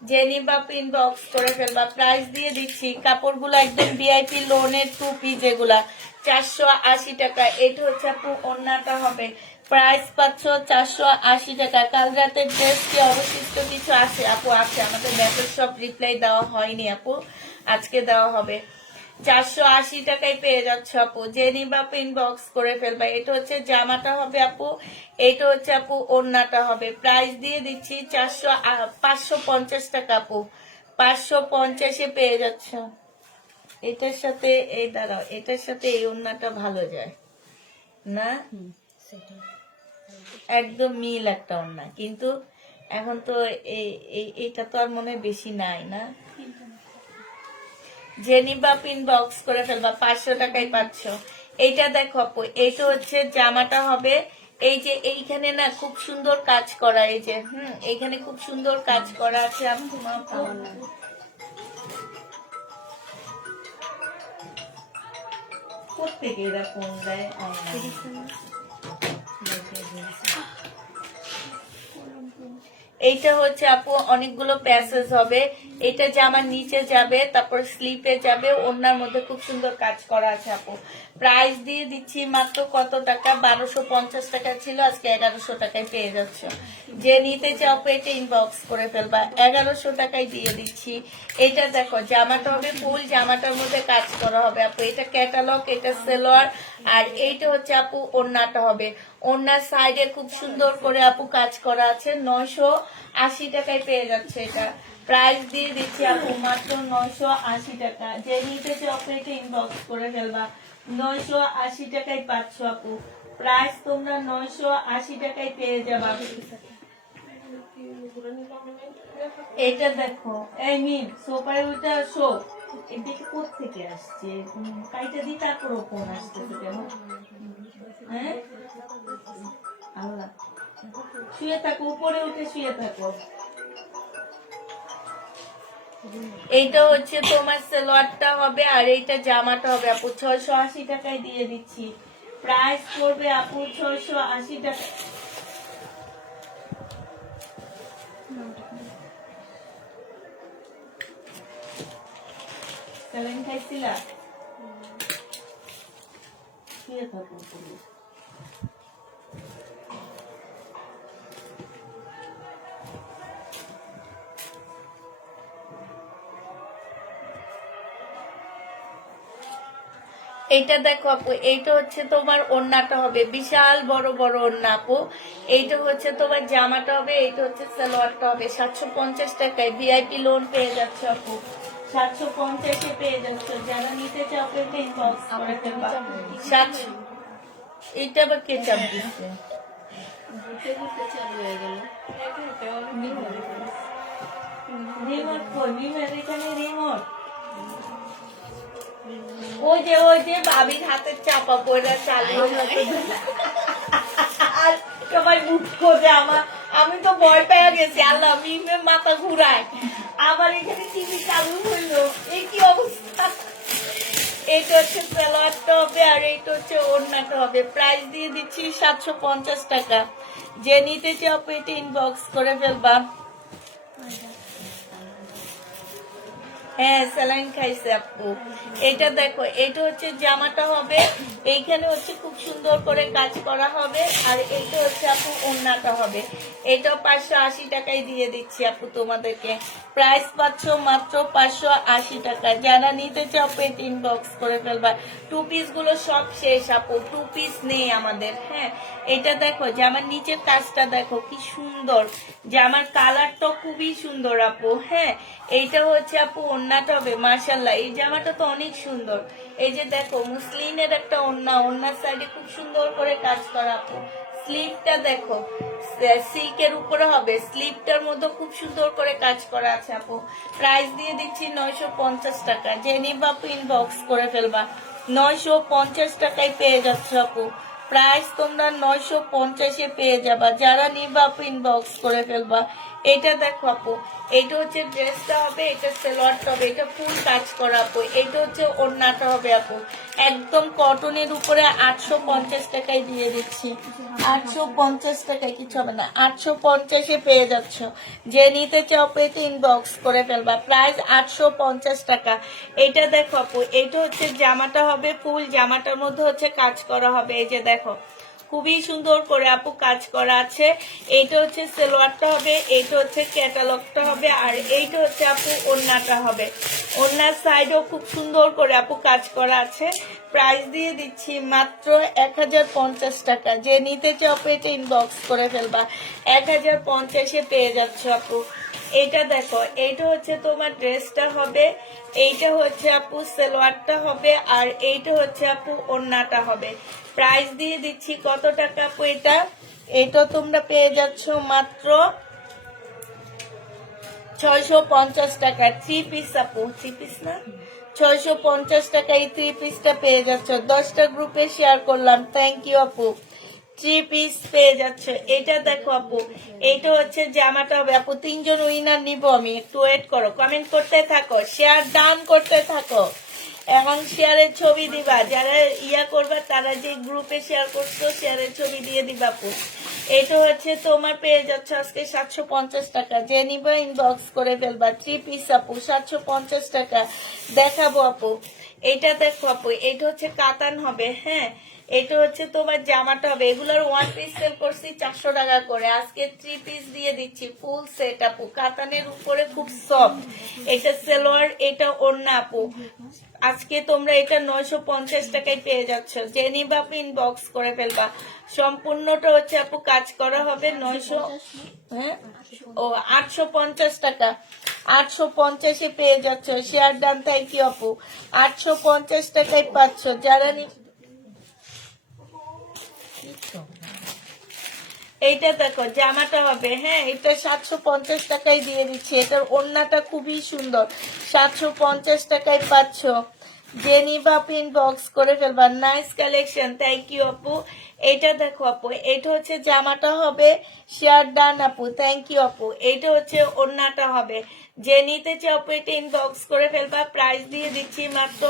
যে নিবা ইনবক্স করে ফেলবা। প্রাইস দিয়ে দিচ্ছি কাপড়গুলো একদম ভিআইপি লোনের 2 পিস, এগুলা 480 টাকা। এটা হচ্ছে আপু ওড়নাটা হবে, প্রাইস পাচ্ছ 480 টাকা। কাল রাতের ড্রেস কি অবশিষ্ট কিছু আছে আপু? আছে, আমাদের ব্যাপের সব রিপ্লাই দেওয়া হয়নি আপু, আজকে দেওয়া হবে। 480 টাকায় পেয়ে যাচ্ছ আপু। যে নিবা ইনবক্স করে ফেলবা। এটা হচ্ছে জামাটা হবে আপু, এটা হচ্ছে আপু ওড়নাটা হবে। প্রাইস দিয়ে দিচ্ছি 550 টাকা আপু, 550-এ পেয়ে যাচ্ছ। এটার সাথে এই দাঁড়াও, এটার সাথে এই ওড়নাটা ভালো যায় না, সেটা একদম মিল একটা ওড়না। কিন্তু এখন তো এইটা তো আর মনে হয় বেশি নাই না। জেনিবা ইনবক্স করে ফেলবা। 500 টাকায় পাচ্ছ। এইটা দেখো আপু, এইটা হচ্ছে জামাটা হবে। এই যে এইখানে না খুব সুন্দর কাজ করা, এই যে এইখানে খুব সুন্দর কাজ করা আছে আপু। প্রত্যেকে এরকম দেয় অনলাইন। এইটা হচ্ছে আপু অনেকগুলো প্যাসেজ হবে। এটা জামার নিচে যাবে, তারপর স্লিপে যাবে, ওড়নার মধ্যে খুব সুন্দর কাজ করা আছে আপু। প্রাইস দিয়ে দিচ্ছি মাত্র কত টাকা, 1250 টাকা ছিল, আজকে 1100 টাকায় পেয়ে যাচ্ছ। যে নিতে চাও এটা ইনবক্স করে ফেলবা। 1100 টাকায় দিয়ে দিচ্ছি। এটা দেখো জামাটা হবে ফুল, জামাটার মধ্যে কাজ করা হবে আপু। এটা ক্যাটালগ, এটা সেলোয়ার, আর এইটা হচ্ছে আপু ওড়নাটা হবে। ওড়নার সাইডে খুব সুন্দর করে আপু কাজ করা আছে। 980 টাকায় পেয়ে যাচ্ছে এটা। প্রাইস দিয়ে দিচ্ছি আপু মাত্র 980 টাকা। যে নিতে চাও এটা ইনবক্স করে ফেলবা। 980 টাকায় পাচ্ছ আপু। প্রাইস তোমরা 980 টাকায় পেয়ে যাবা। এটা দেখো, এই মিন সোপায় ওইটা শো, এদিকে কোথেকে আসছে? কাইটা দিই তারপর কোন আসতেছে কেন? হ্যাঁ আল্লাহ, শুয়ে থাকো, উপরে উঠে শুয়ে থাকো। এইটা হচ্ছে তোমার সালোয়ারটা হবে, আর এইটা জামাটা হবে আপু। 680 টাকায় দিয়ে দিচ্ছি। প্রাইস করবে আপু 680 টাকা। স্যালাইন খাইছিলা? শুয়ে থাকো তুমি। এইটা দেখো আপু, এইটা হচ্ছে তোমার ওড়নাটা হবে বিশাল বড় বড় ওড়না আপু। এইটা হচ্ছে তোমার জামাটা হবে, এইটা হচ্ছে সালোয়ারটা হবে। 750 টাকায় ভিআইপি লোন পেয়ে যাচ্ছে আপু, 750-এ পেয়ে যাচ্ছে। যারা নিতে চাও পেতে ইনবক্স করে ফেলবা। 700 এইটা আবার কে চাপ দিচ্ছে? ঘুরতে ঘুরতে চালু হয়ে গেল। রিমোট কই? এখানে রিমোট। ওই যে ভাবির হাতের চাপা পড়া চালু। আর সবাই মুখ খোঁজে আমার, আমি তো ভয় পেয়ে গেছি। আল্লাহ, মিমের মাথা ঘুরায়। আবার এখানে টিভি চালু হইলো, এই কি অবস্থা। এইটা হচ্ছে সালোয়ারটা হবে আর এইটা হচ্ছে ওড়নাটা হবে। প্রাইস দিয়ে দিচ্ছি 750 টাকা। যে নিতে চাও পেটে ইনবক্স করে ফেলবা। হ্যাঁ, স্যালাইন খাইছে আপু। এটা দেখো, এটা হচ্ছে জামাটা হবে, এইখানে হচ্ছে খুব সুন্দর করে কাজ করা হবে। আর এইটা হচ্ছে আপু ওড়নাটা হবে। এটাও 580 টাকায় দিয়ে দিচ্ছি আপু তোমাদেরকে। প্রাইস পাচ্ছ মাত্র 580 টাকা। যারা নিতে চাও পেট ইনবক্স করে ফেলবা। টু পিস গুলো সব শেষ আপু, টু পিস নেই আমাদের। হ্যাঁ, এটা দেখো, জামার নিচের কাজটা দেখো কি সুন্দর। জামার কালারটা খুবই সুন্দর আপু। হ্যাঁ, এইটা হচ্ছে আপু ওড়নাটা হবে। মাশাআল্লাহ, এই জামাটা তো অনেক সুন্দর। এই যে দেখো, মুসলিনের একটা ওড়না, ওড়নার সাইডে খুব সুন্দর করে কাজ করা আপু। স্লিভটা দেখো, সিল্কের উপরে হবে। স্লিভটার মধ্যে খুব সুন্দর করে কাজ করা আছে আপু। প্রাইস দিয়ে দিচ্ছি 950 টাকা। যে নিবা আপু ইনবক্স করে ফেলবা। 950 টাকায় পেয়ে যাচ্ছে আপু। প্রাইস তোমরা 950-এ পেয়ে যাবা। যারা নিবা আপু ইনবক্স করে ফেলবা। এটা দেখো আপু, এটা হচ্ছে ড্রেসটা হবে, এটা সালোয়ারটা হবে, এটা ফুল কাজ করা আপু। এটা হচ্ছে ওড়নাটা হবে আপু। একদম কটনের উপরে 850 টাকায় দিয়ে দিচ্ছি। 850 টাকায় কিছু হবে না, 850-এ পেয়ে যাচ্ছ। যে নিতে চাও পেতে ইনবক্স করে ফেলবা। প্রাইস 850 টাকা। এটা দেখো আপু, এটা হচ্ছে জামাটা হবে, ফুল জামাটার মধ্যে হচ্ছে কাজ করা হবে। এই যে দেখো, খুবই সুন্দর করে আপু কাজ করা আছে। এইটা হচ্ছে সালোয়ারটা হবে, এইটা হচ্ছে ক্যাটালগটা হবে, আর এইটা হচ্ছে আপু ওড়নাটা হবে। ওড়নার সাইডেও খুব সুন্দর করে আপু কাজ করা আছে। প্রাইস দিয়ে দিচ্ছি মাত্র 1050 টাকা। যে নিতে চাও পেটে ইনবক্স করে ফেলবা। 1050-এ পেয়ে যাচ্ছ আপু। এটা দেখো, এইটা হচ্ছে তোমার ড্রেসটা হবে, এইটা হচ্ছে আপু সালোয়ারটা হবে, আর এইটা হচ্ছে আপু ওড়নাটা হবে। প্রাইস দিয়ে দিচ্ছি কত টাকা আপু? এটা তোমরা পেয়ে যাচ্ছ মাত্র 650 টাকা। 3 পিস আপু, 3 পিস না, 650 টাকা এই 3 পিসটা পেয়ে যাচ্ছ। 10টা গ্রুপে শেয়ার করলাম। থ্যাংক ইউ আপু। 3 পিস পেয়ে যাচ্ছে। এটা দেখো আপু, এইটা হচ্ছে জামাটা হবে আপু। 3 জন উইনার নিব আমি, একটু ওয়েট করো, কমেন্ট করতে থাকো, শেয়ার ডান করতে থাকো এবং শেয়ারের ছবি দিবা। যারা করবা তারা যে গ্রুপে শেয়ার করছো শেয়ারের ছবি দিয়ে দিবা আপু। এটা হচ্ছে তোমার পেয়ে যাচ্ছে আজকে 750 টাকা। যে নিবা ইনবক্স করে ফেলবা। 3 পিস আপু, 750 টাকা দেখাবো আপু। এটা দেখো আপু, এটা হচ্ছে কাতান হবে। হ্যাঁ, এটা হচ্ছে তোমার জামাটা হবে। এগুলোর 1 পিস সেল করছি 400 টাকা করে, আজকে 3 পিস দিয়ে দিচ্ছি ফুল সেট আপু। কাতানের উপরে খুব সফট। এটা সালোয়ার, এটা ওড়না আপু। আজকে তোমরা এটা 950 টাকায় পেয়ে যাচ্ছ। যে নিবা আপু ইনবক্স করে ফেলবা। সম্পূর্ণটা হচ্ছে আপু কাজ করা হবে 900, হ্যাঁ ও 850 টাকা। 850-এ পেয়ে যাচ্ছ। শেয়ার ডান, থ্যাংক ইউ আপু। 850 টাকায় পাচ্ছ। যারা এইটা দেখো, জামাটা হবে। হ্যাঁ, এটা 750 টাকায় দিয়ে দিচ্ছি। এটার ওড়নাটা খুবই সুন্দর। 750 টাকায় পাচ্ছ। যে নিবা আপু ইনবক্স করে ফেলবা। নাইস কালেকশন, থ্যাংক ইউ আপু। এটা দেখো আপু, এটা হচ্ছে জামাটা হবে। শেয়ার ডান আপু, থ্যাংক ইউ আপু। এটা হচ্ছে ওড়নাটা হবে। যে নিতে চাও আপু এটা ইনবক্স করে ফেলবা। প্রাইস দিয়ে দিচ্ছি মাত্র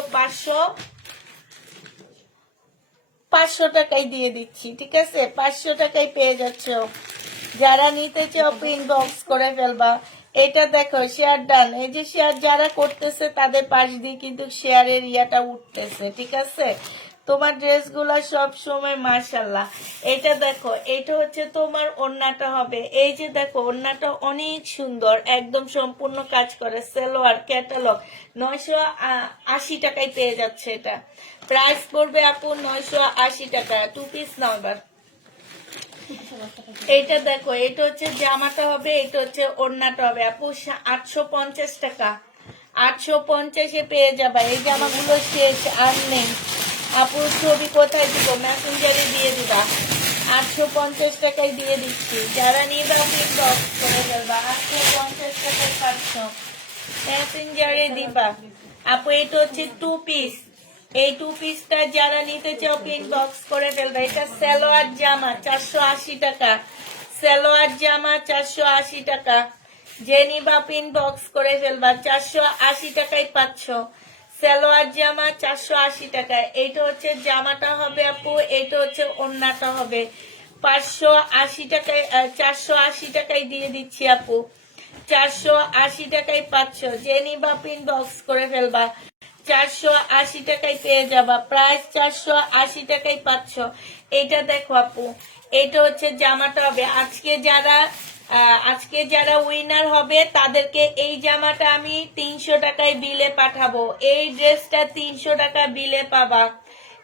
500 টাকায় দিয়ে দিচ্ছি। ঠিক আছে, 500 টাকায় পেয়ে যাচ্ছ। যারা নিতে চাও ইনবক্স করে ফেলবা। এটা দেখো শেয়ার ডান, এই যে শেয়ার যারা করতেছে তাদের পাশ দিয়ে কিন্তু শেয়ারের ইয়াটা উঠতেছে, ঠিক আছে। তোমার ড্রেসগুলো সব সময় মাশাল্লাহ। এটা দেখো, এটা হচ্ছে তোমার ওড়নাটা হবে, এই যে দেখো ওড়নাটা অনেক সুন্দর, একদম সম্পূর্ণ কাজ করে, সেলোয়ার ক্যাটালগ। 980 টাকায় পেয়ে যাচ্ছে এটা। প্রাইস পড়বে আপু 980 টাকা। 2 পিস নাও এবার। এইটা দেখো, এটা হচ্ছে জামাটা হবে, এটা হচ্ছে ওড়নাটা হবে আপু 850 টাকা। 850-এ পেয়ে যাবা। এই জামাগুলো শেষ আর নেই আপু। ছবি কোথায় দিব? মেসেঞ্জারে দিয়ে দিবা। 850 টাকায় দিয়ে দিচ্ছি, যারা নিবা ইনবক্স করে ফেলবা। 850 টাকায় 500 মেসেঞ্জারে দিবা আপু। এটা হচ্ছে 2 পিস। এই 2 পিসটা যারা নিতে চাও ইনবক্স করে ফেলবা। এটা সালোয়ার জামা 480 টাকা। সালোয়ার জামা 480 টাকা। যে নিবা ইনবক্স করে ফেলবা। 480 টাকায় পাচ্ছ সালোয়ার জামা, 480 টাকায়। এইটা হচ্ছে জামাটা হবে আপু, এইটা হচ্ছে ওড়নাটা হবে। 580 টাকায় 480 টাকায় দিয়ে দিচ্ছি আপু। 480 টাকায় পাচ্ছ, যে নিবা ইনবক্স করে ফেলবা। 480 টাকায় পেয়ে যাবা। প্রাইস 480 টাকায় পাচ্ছ। এটা দেখো আপু, এটা হচ্ছে জামাটা হবে। আজকে যারা উইনার হবে তাদেরকে এই জামাটা আমি 300 টাকায় বিলে পাঠাবো। এই ড্রেসটা 300 টাকা বিলে পাবা,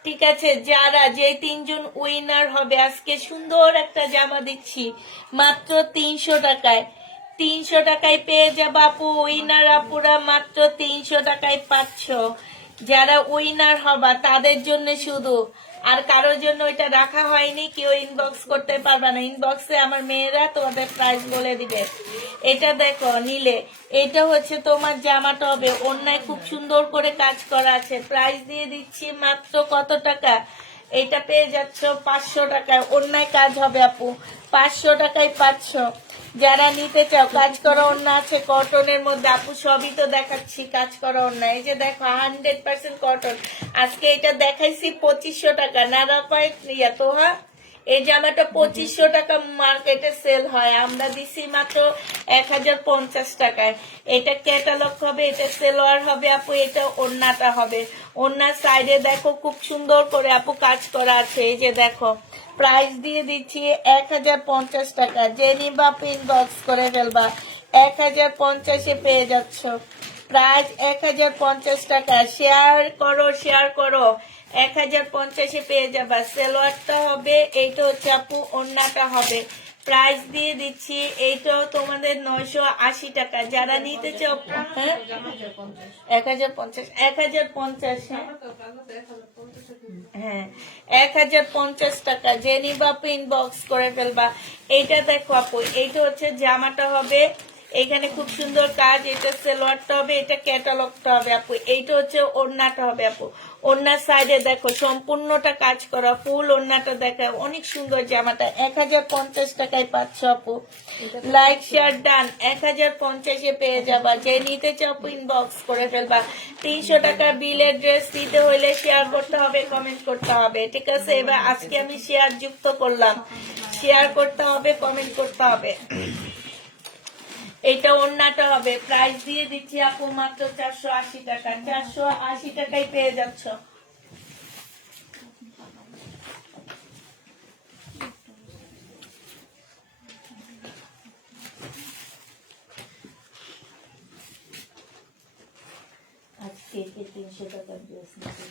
ঠিক আছে। যে 3জন উইনার হবে আজকে সুন্দর একটা জামা দিচ্ছি মাত্র 300 টাকায়। 300 টাকায় পেয়ে যাবা আপু। উইনার আপুরা মাত্র 300 টাকায় পাচ্ছ। যারা উইনার হবা তাদের জন্য শুধু, আর কারোর জন্য এটা রাখা হয়নি। কেউ ইনবক্স করতে পারবে না, ইনবক্সে আমার মেয়েরা তোমাদের প্রাইস বলে দিবে। এটা দেখো নিলে, এটা হচ্ছে তোমার জামাটা হবে, অন্যায় খুব সুন্দর করে কাজ করা আছে। প্রাইস দিয়ে দিচ্ছি মাত্র কত টাকা? এটা পেয়ে যাচ্ছ 500 টাকায়। অন্যায় কাজ হবে আপু, 500 টাকায় পাচ্ছ। যারা নিতে চাও, কাজ করা ওড়না আছে কটনের মধ্যে আপু, সবই তো দেখাচ্ছি কাজ করা ওড়না। এই যে দেখো 100% কটন। আজকে এটা দেখাইছি 2500 টাকা। না রাপায় তোহা, এই জামাটা 2500 টাকা মার্কেটে সেল হয়, আমরা দিছি মাত্র 1050 টাকায়। এটা ক্যাটালগ হবে, এটা সেলোয়ার হবে আপু, এটা ওড়নাটা হবে। ওড়নার সাইডে দেখো খুব সুন্দর করে আপু কাজ করা আছে। এই যে দেখো, প্রাইস দিয়ে দিচ্ছি 1050 টাকা। যে নিবা ইনবক্স করে ফেলবা। 1050-এ পেয়ে যাচ্ছ। প্রাইস 1050 টাকা। শেয়ার করো, শেয়ার করো। 1050-এ পেয়ে যাবা। সেলোয়ারটা হবে, এইটা হচ্ছে আপু ওড়নাটা হবে। প্রাইস দিয়ে দিচ্ছি, এইটাও তোমাদের 980 টাকা। যারা নিতে চাও, হ্যাঁ 1050, 1050, হ্যাঁ 1050 টাকা। যে নিবা ইনবক্স করে ফেলবা। এইটা দেখো আপু, এইটা হচ্ছে জামাটা হবে, এখানে খুব সুন্দর কাজ। এটা সেলোয়ারটা হবে, এটা ক্যাটালগটা হবে আপু। এইটা হচ্ছে ওড়নাটা হবে আপু। ওড়নার সাইডে দেখো সম্পূর্ণটা কাজ করা, ফুল ওড়নাটা দেখা অনেক সুন্দর। জামাটা 1050 টাকায় পাচ্ছ আপু। Like share done. 1050-এ পেয়ে যাবা। যে নিতে চাও ইনবক্স করে ফেলবা। 300 টাকা বিলের ড্রেস দিতে হইলে শেয়ার করতে হবে, কমেন্ট করতে হবে, ঠিক আছে। এবার আজকে আমি শেয়ার যুক্ত করলাম, শেয়ার করতে হবে, কমেন্ট করতে হবে। এটা ওড়নাটা হবে। প্রাইস দিয়ে দিচ্ছি আপু মাত্র 480 টাকা। 480 টাকায় পেয়ে যাচ্ছ। আজকে 300 টাকার ড্রেস নিতে,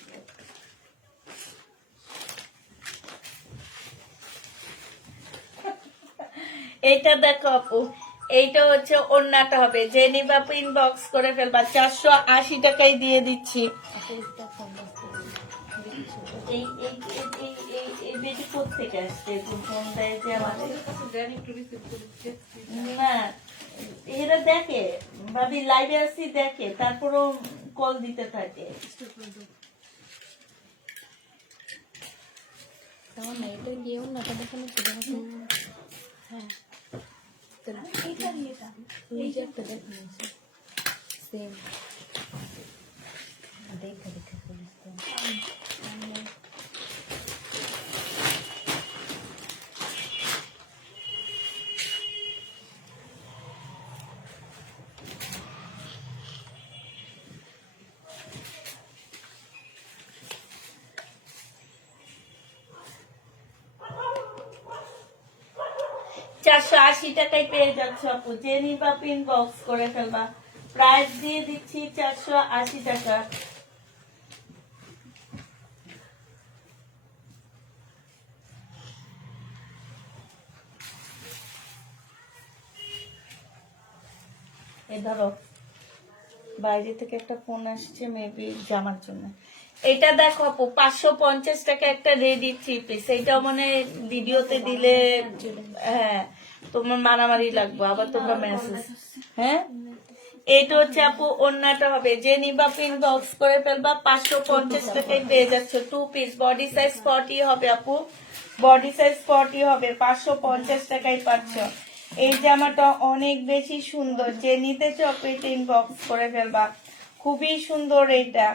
এইটা দেখো আপু, এইটা হচ্ছে ওড়নাটা হবে। যে নিবা ইনবক্স করে ফেলবা। 480 টাকায় দিয়ে দিচ্ছি। এই এই এই এই এই বেটি কোথেকে আসছে? ফোন দেয় যে আমাদের, না এরা দেখে ভাবি লাইভে আসি দেখে, তারপরও কল দিতে থাকে। এটা গিয়েও না তাদের কোনো হ্যাঁ একটা দেখুন সেম দেখা দেখা 480 টাকায় পেয়ে যাচ্ছ আপু, যে নিবা ইনবক্স করে ফেলবা। প্রাইস দিয়ে দিচ্ছি 480 টাকা। এ ধরো, বাইরে থেকে একটা ফোন আসছে, মেবি জামার জন্য। এটা দেখো আপু, 550 টাকা একটা রেডি 3 পিস। এইটাও মানে ভিডিওতে দিলে হ্যাঁ তোমার মারামারি লাগবে, আবার তোমরা মেসেজ। হ্যাঁ, এইটা হচ্ছে আপু ওন্নাটা হবে, যে নিবা ইনবক্স করে ফেলবা। 550 টাকায় পেয়ে যাচ্ছ 2 পিস। বডি সাইজ 40 হবে আপু, বডি সাইজ 40 হবে, 550 টাকায় পাচ্ছ। এই জামাটা অনেক বেশি সুন্দর, যে নিতে চাও পেটে ইনবক্স করে ফেলবা। খুবই সুন্দর এইটা,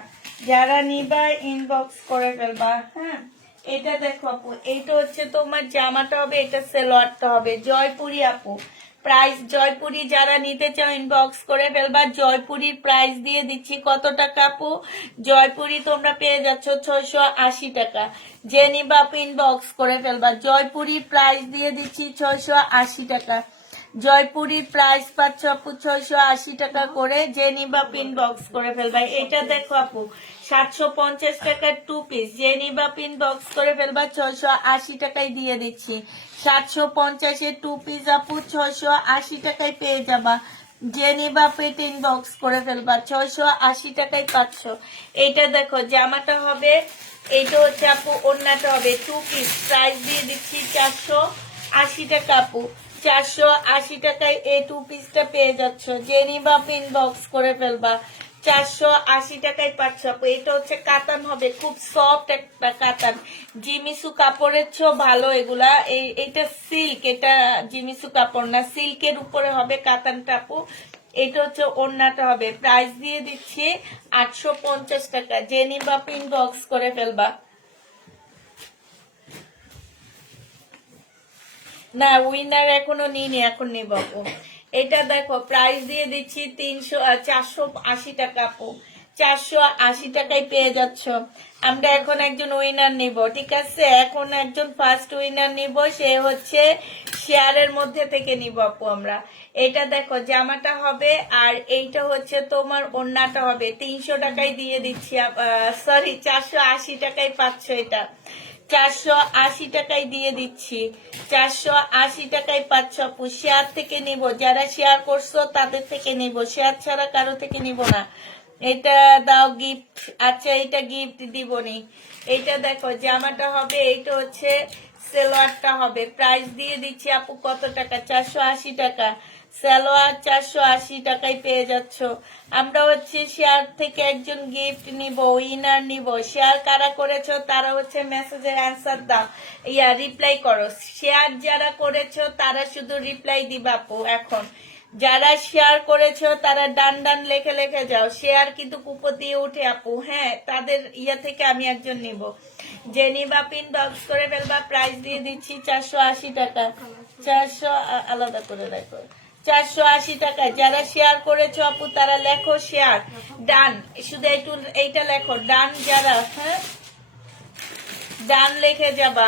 যারা নিবা ইনবক্স করে ফেলবা। হ্যাঁ, এটা দেখো আপু, এইটা হচ্ছে তোমার জামাটা হবে, এটা সেলোয়ারটা হবে। জয়পুরি আপু, প্রাইস জয়পুরি যারা নিতে চাও ইনবক্স করে ফেলবা। জয়পুরির প্রাইস দিয়ে দিচ্ছি কত টাকা আপু? জয়পুরি তোমরা পেয়ে যাচ্ছ 680 টাকা। যে নিবা ইনবক্স করে ফেলবা। জয়পুরি প্রাইস দিয়ে দিচ্ছি 680 টাকা। জয়পুরির প্রাইস পাচ্ছ আপু 680 টাকা করে, যে নিবা ইনবক্স করে ফেলবা। এটা দেখো আপু, 750 টাকার 2 পিস, যে নিবা ইনবক্স করে ফেলবা। 680 টাকায় দিয়ে দিচ্ছি। 750-এর 2 পিস আপু 680 টাকায় পেয়ে যাবা। যে নিবা পেট ইনবক্স করে ফেলবা, 680 টাকায় পাচ্ছ। এইটা দেখো, জামাটা হবে, এইটা হচ্ছে আপু ওড়নাটা হবে 2 পিস। প্রাইস দিয়ে দিচ্ছি 480 টাকা আপু। 480 টাকায় এই 2 পিসটা পেয়ে যাচ্ছ। যে নিবা ইনবক্স করে ফেলবা। 480 টাকায় পাচ্ছ আপু। এটা হচ্ছে কাতান হবে, খুব সফট একটা কাতান, জিমিসু কাপড়ের চেয়েও ভালো এগুলা। এইটা সিল্ক, এটা জিমিসু কাপড় না, সিল্কের উপরে হবে কাতানটা আপু। এটা হচ্ছে ওড়নাটা হবে। প্রাইস দিয়ে দিচ্ছি 850 টাকা। যে নিবা ইনবক্স করে ফেলবা। না, উইনার এখনো নিইনি, এখন নিব আপু। এটা দেখো, প্রাইস দিয়ে দিচ্ছি 480 টাকা আপু। 480 টাকায় পেয়ে যাচ্ছ। আমরা এখন একজন উইনার নিব, ঠিক আছে? এখন একজন ফার্স্ট উইনার নিব, সে হচ্ছে শেয়ারের মধ্যে থেকে নিব আপু আমরা। এটা দেখো, জামাটা হবে, আর এইটা হচ্ছে তোমার ওড়নাটা হবে। 300 টাকায় দিয়ে দিচ্ছি, সরি 480 টাকায় পাচ্ছ এটা। 480 টাকায় দিয়ে দিচ্ছি। 480 টাকায় পাচ্ছ আপু। শেয়ার থেকে নিব, যারা শেয়ার করছো তাদের থেকে নিব, শেয়ার ছাড়া কারো থেকে নিব না। এটা দাও গিফট। আচ্ছা, এটা গিফট দিবনি। এইটা দেখো, জামাটা হবে, এইটা হচ্ছে সালোয়ারটা হবে। প্রাইস দিয়ে দিচ্ছি আপু কত টাকা? 480 টাকা। সালোয়ার 480 টাকায় পেয়ে যাচ্ছ। আমরা হচ্ছে শেয়ার থেকে একজন গিফট নিব, উইনার নিব। শেয়ার কারা করেছো তারা হচ্ছে মেসেজের অ্যান্সার দাও, রিপ্লাই করো। শেয়ার যারা করেছো তারা শুধু রিপ্লাই দিবা আপু এখন। যারা শেয়ার করেছো তারা ডান ডান লেখে লেখে যাও। শেয়ার কিন্তু কুপো দিয়ে উঠে আপু। হ্যাঁ, তাদের থেকে আমি একজন নিব। যে নিবা ইনবক্স করে ফেলবা। প্রাইস দিয়ে দিচ্ছি 480 টাকা। 400 আলাদা করে রাখো। 480 টাকা। যারা শেয়ার করেছো আপু তারা লেখো শেয়ার, ডান। শুধু একটু এইটা লেখো ডান যারা। হ্যাঁ, ডান লিখে যাবা।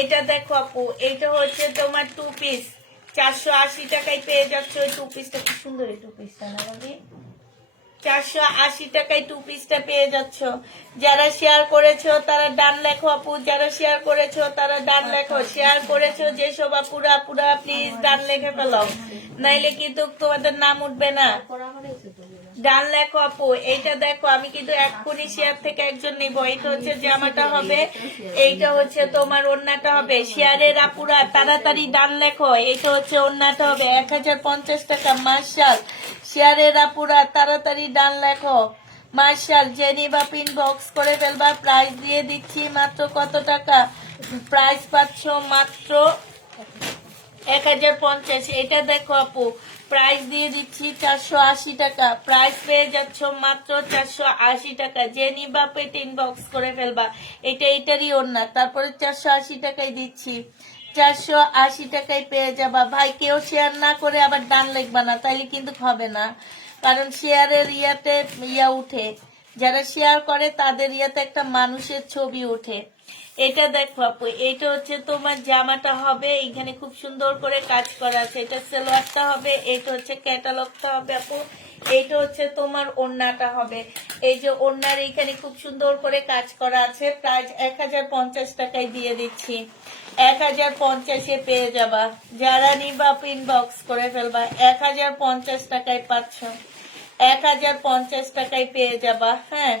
এটা দেখো আপু, এটা হচ্ছে তোমার 2 পিস। 480 টাকায় পেয়ে যাচ্ছ। ওই 2 পিসটা কি সুন্দর, এই 2 পিসটা না ভাবি? 480 টাকায় 2 পিসটা পেয়ে যাচ্ছ। যারা শেয়ার করেছো তারা ডান লেখো আপু। যারা শেয়ার করেছো তারা ডান লেখো। শেয়ার করেছো যেসব আপুরা, পুরা প্লিজ ডান লেখে ফেলাও, নাইলে কিন্তু তোমাদের নাম উঠবে না। ডান লেখো আপু। এইটা দেখো, আমি কিন্তু এক্ষুনি শেয়ার থেকে একজন নিব। এইটা হচ্ছে জামাটা হবে, এইটা হচ্ছে তোমার ওড়নাটা হবে। শেয়ারের আপুরা তাড়াতাড়ি ডান লেখো। এইটা হচ্ছে ওড়নাটা হবে 1050 টাকা। মার্শাল, শেয়ারের আপুরা তাড়াতাড়ি ডান লেখো। মার্শাল, যে নিবা ইনবক্স করে ফেলবা। প্রাইস দিয়ে দিচ্ছি মাত্র কত টাকা? প্রাইস পাচ্ছ মাত্র 1050। এটা দেখো আপু, প্রাইস দিয়ে দিচ্ছি 480 টাকা। প্রাইস পেয়ে যাচ্ছ মাত্র 480 টাকা। যে নিবা পেট ইনবক্স করে ফেলবা। এটারই ওড়না। তারপরে 480 টাকায় দিচ্ছি। 480 টাকায় পেয়ে যাবা। ভাই, কেউ শেয়ার না করে আবার ডান লিখবা না, তাইলে কিন্তু হবে না, কারণ শেয়ারের উঠে। যারা শেয়ার করে তাদের ইয়াতে একটা মানুষের ছবি ওঠে। এটা দেখো আপু, এটা হচ্ছে তোমার জামাটা হবে, এখানে খুব সুন্দর করে কাজ করা আছে। এটা সালোয়ারটা হবে, এটা হচ্ছে ক্যাটালগটা হবে আপু, এইটা হচ্ছে তোমার ওড়নাটা হবে। এই যে ওড়নার এখানে খুব সুন্দর করে কাজ করা আছে। প্রাইস 1050 টাকায় দিয়ে দিচ্ছি, 1050-এ পেয়ে যাবা। যারা নিবা ইনবক্স করে ফেলবা, 1050 টাকায় পাচ্ছ, 1050 টাকায় পেয়ে যাবা। হ্যাঁ,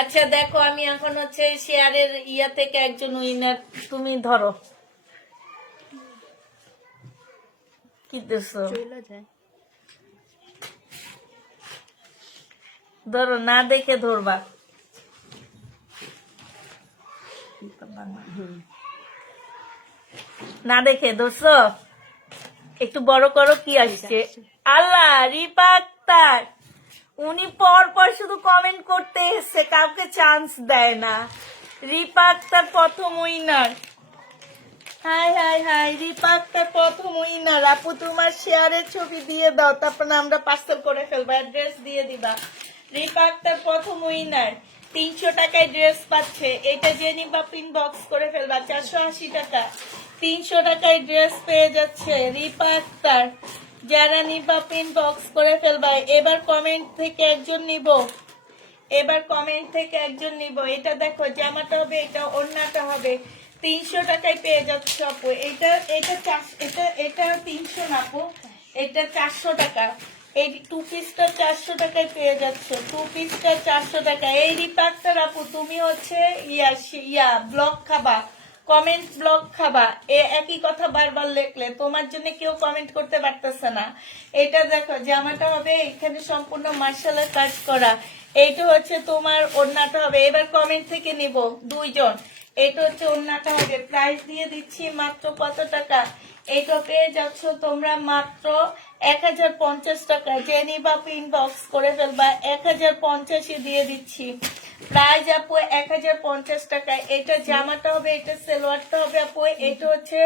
আচ্ছা দেখো, আমি এখন হচ্ছে শেয়ারের ইয়া থেকে একজন উইনার, তুমি ধরো কি দেখছো, চলে যায়। ধরো, না দেখে ধরবা। না দেখে ধরছো, একটু বড় করো, কি আসছে। আল্লাহ, রিপা আক্তার, উনি পর পর শুধু কমেন্ট করতে এসছে, কাউকে চান্স দেয় না। রিপা আক্তার প্রথম winner. Hi hi hi, Ripa Akter প্রথম উইনার। আপু তোমার শেয়ারের ছবি দিয়ে দাও, তারপর আমরা পার্সেল করে ফেলবো, অ্যাড্রেস দিয়ে দিবা। রিপা আক্তার প্রথম উইনার, 300 টাকায় ড্রেস পাচ্ছে। এটা যে নিবা পিন বক্স করে ফেলবা, 480 টাকা, 300 টাকায় ড্রেস পেয়ে যাচ্ছে রিপা আক্তার। যারা নিবা পিন বক্স করে ফেলবা। এবার কমেন্ট থেকে একজন নিব, এবার কমেন্ট থেকে একজন নিব। এটা দেখো, জামাটা হবে, এটা ওড়নাটা হবে, 300 টাকায় পেয়ে যাচ্ছে আপু। এটা এটা এটা এটা 300 না আপু, এটা 400 টাকা। এই টু পিসটা 400 টাকায় পেয়ে যাচ্ছে, টু পিসটা 400 টাকা। এই রিপাক্টার আপু, তুমি হচ্ছে ইয়া ব্লক খাবা, কমেন্ট ব্লক খাবা। একই কথা বারবার লেখলে তোমার জন্য কেউ কমেন্ট করতে পারতেছে না। এটা দেখো, জামাটা হবে, এখানে সম্পূর্ণ মার্শালের কাজ করা। এইটা হচ্ছে তোমার ওড়নাটা হবে। এবার কমেন্ট থেকে নিব দুইজন। এটা হচ্ছে ওড়নাটা হবে, প্রাইস দিয়ে দিচ্ছি মাত্র কত টাকা, এইটা পেয়ে যাচ্ছ তোমরা মাত্র 1050 টাকা। যে নিবা ইনবক্স করে ফেলবা, 1050-এ দিয়ে দিচ্ছি। প্রাইস আপু 1050 টাকা। এটা জামাটা হবে, এটা সালোয়ারটা হবে আপু, এটা হচ্ছে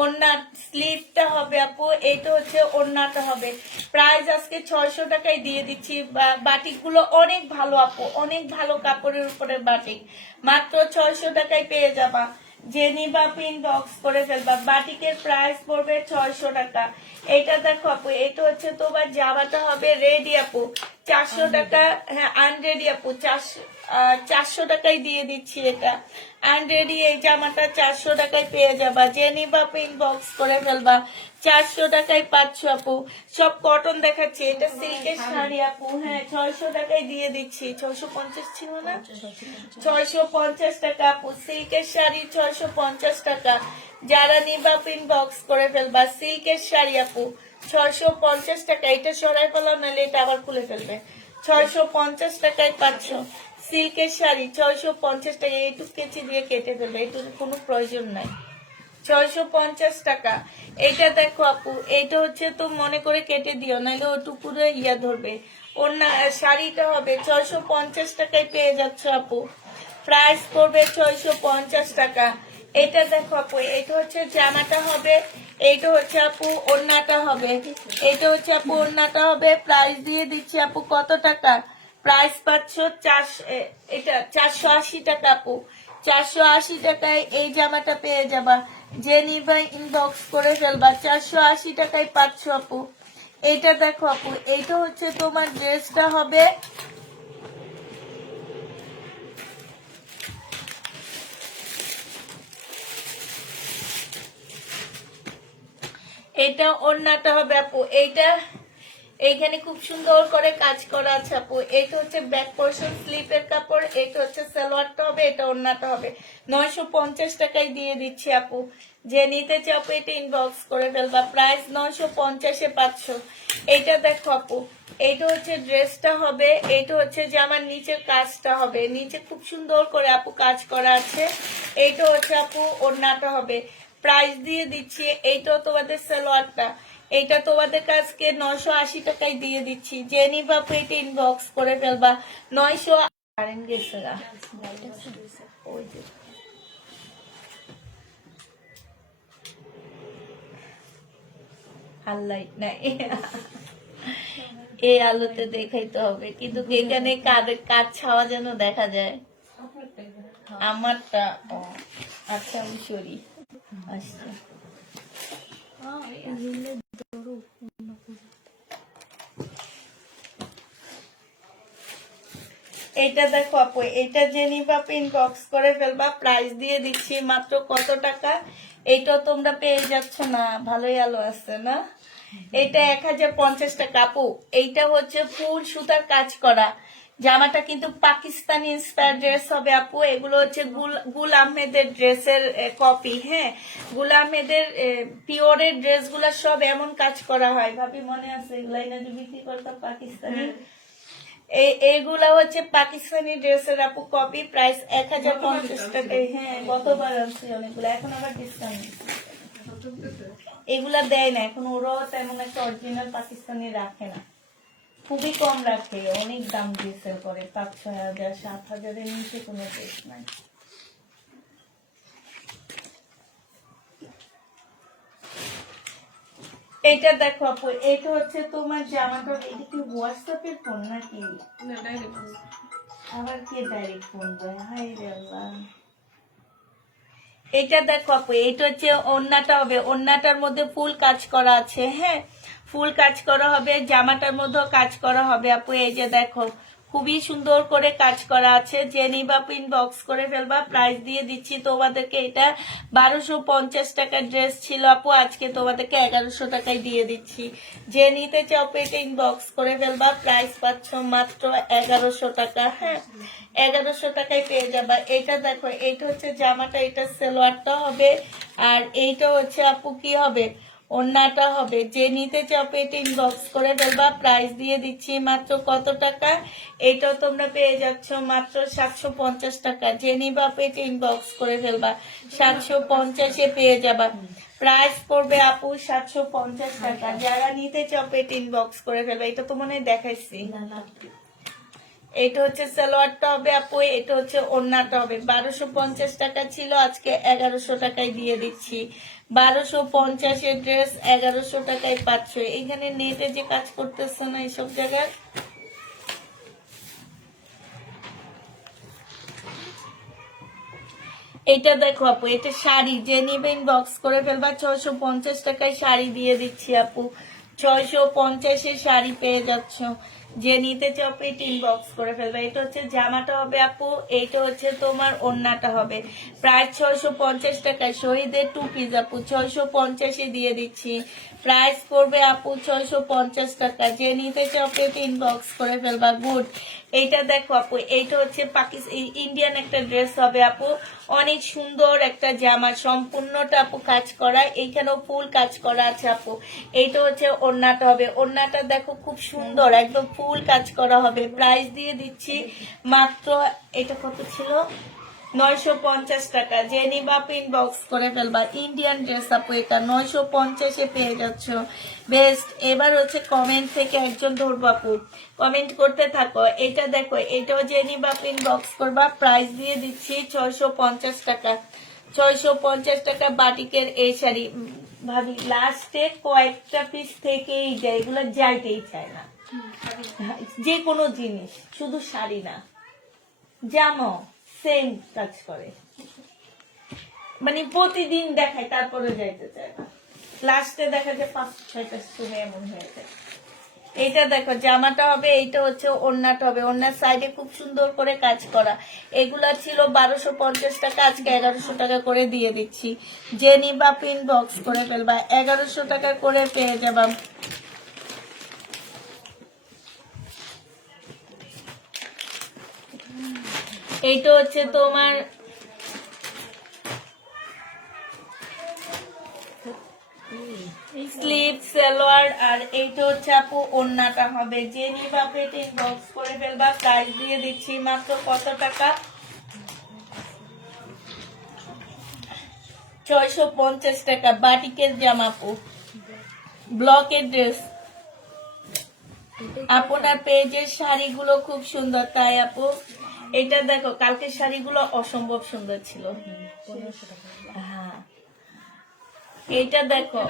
ওড়না স্লিভটা হবে আপু, এটা হচ্ছে ওড়নাটা হবে। প্রাইস আজকে 600 টাকায় দিয়ে দিচ্ছি। বাটিকগুলো অনেক ভালো আপু, অনেক ভালো কাপড়ের উপরে বাটিক, মাত্র 600 টাকায় পেয়ে যাবা। যে নিবা পিন বক্স করে ফেলবা। বাটিকের প্রাইস পড়বে 600 টাকা। এটা দেখো আপু, এটা হচ্ছে তোমার জামাটা হবে রেডি আপু, 400 টাকা। হ্যাঁ, আনরেডি আপু, 400 টাকায় দিয়ে দিচ্ছি। এটা আনরেডি, এই জামাটা 400 টাকায় পেয়ে যাবা। যে নিবা পিন বক্স করে ফেলবা, 400 টাকায় পাচ্ছ আপু। সব কটন দেখাচ্ছি, এটা সিল্কের শাড়ি আপু। হ্যাঁ, 600 টাকায় দিয়ে দিচ্ছি। 650 ছিল না, 650 টাকা আপু। সিল্কের শাড়ি 650 টাকা। যারা নিবা পিন বক্স করে ফেলবা, সিল্কের শাড়ি আপু 650 টাকা। এটা সরাই ফেলাও, নাহলে এটা আবার খুলে ফেলবে। 650 টাকায় পাচ্ছ সিল্কের শাড়ি, 650 টাকা। এইটুকু কেচি দিয়ে কেটে ফেলবে, এইটুকু কোনো প্রয়োজন নাই। 650 টাকা। এটা দেখো আপু, এটা হচ্ছে তো মনে করে কেটে দিও, নাহলে ওটুকুরে ইয়া ধরবে। ওর শাড়িটা হবে 650 টাকায় পেয়ে যাচ্ছ আপু। প্রাইস পড়বে 650 টাকা। এটা দেখো আপু, এটা হচ্ছে জামাটা হবে, এইটা হচ্ছে আপু ওড়নাটা হবে, এটা হচ্ছে আপু ওড়নাটা হবে। প্রাইস দিয়ে দিচ্ছি আপু কত টাকা, প্রাইস পাচ্ছ 400, এটা 480 টাকা আপু। 480 টাকায় এই জামাটা পেয়ে যাবা। যে নিবা ইনবক্স করে ফেলবা, 480 টাকায় পাচ্ছ আপু। এইটা দেখো আপু, এইটা হচ্ছে তোমার ড্রেসটা হবে, এটা ওড়নাটা হবে আপু। এইটা এইখানে খুব সুন্দর করে কাজ করা আছে আপু। এটা হচ্ছে ব্যাক পোর্শন স্লিপের কাপড়, এটা হচ্ছে সালোয়ারটা হবে, এটা ওড়নাটা হবে। 950 টাকায় দিয়ে দিচ্ছি আপু। যে নিতে চাও আপু, এটা ইনবক্স করে ফেলবা। প্রাইস 950-এ পাচ্ছ। এইটা দেখো আপু, এইটা হচ্ছে ড্রেসটা হবে, এইটা হচ্ছে যে আমার নিচের কাজটা হবে, নিচে খুব সুন্দর করে আপু কাজ করা আছে। এইটা হচ্ছে আপু ওড়নাটা হবে। প্রাইস দিয়ে দিচ্ছি, এইটাও তোমাদের সালোয়ারটা, এইটা তোমাদের কাছকে 980 টাকায় দিয়ে দিচ্ছি। যে নিবা আপু, এটা ইনবক্স করে ফেলবা। 900 কারেন্ট গেছে গা। ওই যে হাইলাইট নাই। এই আলোতে দেখাইতে হবে, কিন্তু এখানে কাজ ছাওয়া যেন দেখা যায়। আমারটা ও আচ্ছা, আমি সরি আচ্ছা। এটা দেখো আপু, এটা যে নিবা ইনবক্স করে ফেলবা, প্রাইস দিয়ে দিচ্ছি মাত্র কত টাকা। এইটা তোমরা পেয়ে যাচ্ছ না, ভালোই আলো আছে না। এটা 1050 টাকা আপু। এইটা হচ্ছে ফুল সুতার কাজ করা জামাটা, কিন্তু পাকিস্তানি ইন্সপায়ার ড্রেস হবে আপু। এগুলো হচ্ছে গুল আহমেদের ড্রেসের কপি। হ্যাঁ, গুল আহমেদের পিওরের ড্রেস গুলা সব এমন কাজ করা হয়। ভাবি মনে আছে এগুলাই না যে বিক্রি করতাম পাকিস্তানি? এইগুলা হচ্ছে পাকিস্তানি ড্রেসের আপু কপি, প্রাইস 1050 টাকায়। হ্যাঁ, গতবার আছে অনেকগুলো, এখন আবার ডিসকাউন্ট। এগুলা দেয় না এখন, ওরাও তেমন একটা অরিজিনাল পাকিস্তানি রাখে না, খুবই কম রাখে, অনেক দাম দিয়ে সেল করে, 5-6 হাজার 7 হাজারের নিচে কোনো ড্রেস নাই। এটা দেখো আপু, এটা হচ্ছে তোমার জামাটা। এটা কি হোয়াটসঅ্যাপের ফোন নাকি? আবার কে ডাইরেক্ট ফোন দেয়? হাই রে আল্লাহ। এটা দেখো আপু, এটা হচ্ছে ওড়নাটা হবে, ওড়নাটার মধ্যে ফুল কাজ করা আছে। হ্যাঁ, ফুল কাজ করা হবে, জামাটার মধ্যেও কাজ করা হবে আপু। এই যে দেখো, খুবই সুন্দর করে কাজ করা আছে। যে নিবা ইনবক্স করে ফেলবা, প্রাইস দিয়ে দিচ্ছি তোমাদেরকে। এটা 1250 টাকার ড্রেস ছিল আপু, আজকে তোমাদেরকে 1100 টাকায় দিয়ে দিচ্ছি। যে নিতে চাও এটা ইনবক্স করে ফেলবা, প্রাইস পাচ্ছ মাত্র 1100 টাকা। হ্যাঁ, 1100 টাকায় পেয়ে যাবা। এটা দেখো, এইটা হচ্ছে জামাটা, এটা সালোয়ারটা হবে, আর এইটা হচ্ছে আপু কি হবে, ওড়নাটা হবে। যে নিতে চাও এটা ইনবক্স করে ফেলবা, প্রাইস দিয়ে দিচ্ছি মাত্র কত টাকা। এটাও তোমরা পেয়ে যাচ্ছ মাত্র 750 টাকা। যে নিবা এটা ইনবক্স করে ফেলবা, 750-এ পেয়ে যাবা। প্রাইস পড়বে আপু 750 টাকা। যারা নিতে চাও এটা ইনবক্স করে ফেলবা। এটা তো মনে হয় দেখাইছি। এটা হচ্ছে সালোয়ারটা হবে আপু, এটা হচ্ছে ওড়নাটা হবে। 1250 টাকা ছিল, আজকে 1100 টাকায় দিয়ে দিচ্ছি। 1250-এর ড্রেস 1100 টাকায় পাচ্ছ। এখানে নেটে যে কাজ করতেছে না এইসব জায়গায়। এটা দেখো আপু, এটা শাড়ি। যে নিবে ইনবক্স করে ফেলবা, 650 টাকায় শাড়ি দিয়ে দিচ্ছি আপু। 650-এর শাড়ি পেয়ে যাচ্ছ। যে নিতে চাও এটা ইনবক্স করে ফেলবা। এটা হচ্ছে জামাটা হবে আপু, এইটা হচ্ছে তোমার ওড়নাটা হবে। প্রায় 650 টাকায় শহীদের 2 পিস আপু, 650-এ দিয়ে দিচ্ছি। প্রাইস পড়বে আপু 650 টাকা। যে নিতে চাও এটা ইনবক্স করে ফেলবা। গুড। এইটা দেখো আপু, এইটা হচ্ছে ইন্ডিয়ান একটা ড্রেস হবে আপু, অনেক সুন্দর একটা জামা, সম্পূর্ণটা আপু কাজ করা। এইখানেও ফুল কাজ করা আছে আপু। এইটা হচ্ছে ওড়নাটা হবে, ওড়নাটা দেখো খুব সুন্দর, একদম ফুল কাজ করা হবে। প্রাইস দিয়ে দিচ্ছি মাত্র, এটা কত ছিল, 950 টাকা। যে নিবা ইনবক্স করে ফেলবা। ইন্ডিয়ান ড্রেস আপু, এটা 950-এ পেয়ে যাচ্ছ। বেস্ট। এবার হচ্ছে কমেন্ট থেকে একজন ধরবো আপু, কমেন্ট করতে থাকো। এটা দেখো, এটাও যে নিবা ইনবক্স করবা, প্রাইস দিয়ে দিচ্ছি 650 টাকা। 650 টাকা বাটিকের এই শাড়ি। ভাবি লাস্টে কয়েকটা পিস থেকেই যায়, এগুলো যাইতেই চায় না। যে কোনো জিনিস, শুধু শাড়ি না, জানো সেম কাজ করে, মানে প্রতিদিন দেখায় তারপরে যাইতে চায় না, লাস্টে দেখা যায় 5-6টা শুনে এমন হয়ে যায়। এইটা দেখো, জামাটা হবে, এইটা হচ্ছে ওড়নাটা হবে। ওড়নার সাইডে খুব সুন্দর করে কাজ করা। এগুলা ছিল 1250 টাকা, আজকে 1100 টাকা করে দিয়ে দিচ্ছি। যে নিবা ইনবক্স করে ফেলবা, 1100 টাকা করে পেয়ে যাবা। এইটা হচ্ছে তোমার স্লিভ সালোয়ার, আর এইটা হচ্ছে আপু ওড়নাটা হবে। যে নিবা এটা ইনবক্স করে ফেলবা, প্রাইস দিয়ে দিচ্ছি মাত্র কত টাকা, 650 টাকা। বাটিকের জামা আপু, ব্লকের ড্রেস। আপনার পেজের শাড়িগুলো খুব সুন্দর, তাই আপু। এটা দেখো, কালকের শাড়িগুলো অসম্ভব সুন্দর ছিল। হ্যাঁ, এইটা দেখো,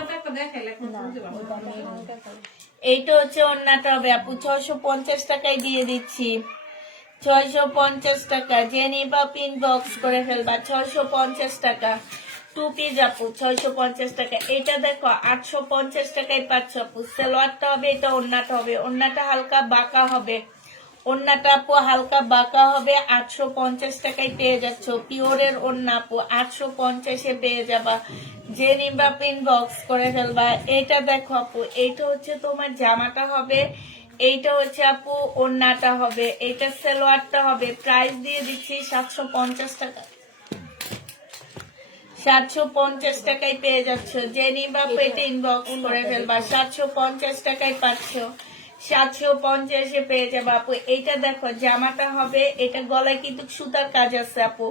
এইটা হচ্ছে ওড়নাটা হবে আপু 650 টাকায় দিয়ে দিচ্ছি। 650 টাকা, যে নিবা পিন বক্স করে ফেলবা। 650 টাকা টু পিস আপু, 650 টাকা। এটা দেখো 850 টাকায় পাচ্ছ আপু। সালোয়ারটা হবে, এটা ওড়নাটা হবে। ওড়নাটা হালকা বাঁকা হবে, ওড়নাটা আপু হালকা বাঁকা হবে। 850 টাকায় পেয়ে যাচ্ছ পিওরের ওড়না আপু, 850-এ পেয়ে যাবা। যে নিবা পিন বক্স করে ফেলবা। এটা দেখো আপু, এইটা হচ্ছে তোমার জামাটা হবে, এইটা হচ্ছে আপু ওড়নাটা হবে, এইটা সালোয়ারটা হবে। প্রাইস দিয়ে দিচ্ছি 750 টাকা। 750 টাকায় পেয়ে যাচ্ছ। যে নিবা পেটে ইনবক্স করে ফেলবা। 750 টাকায় পাচ্ছ, 750-এ পেয়ে যাবে আপু। এইটা দেখো জামাটা হবে, এটা গলায় কিন্তু সুতার কাজ আছে আপু।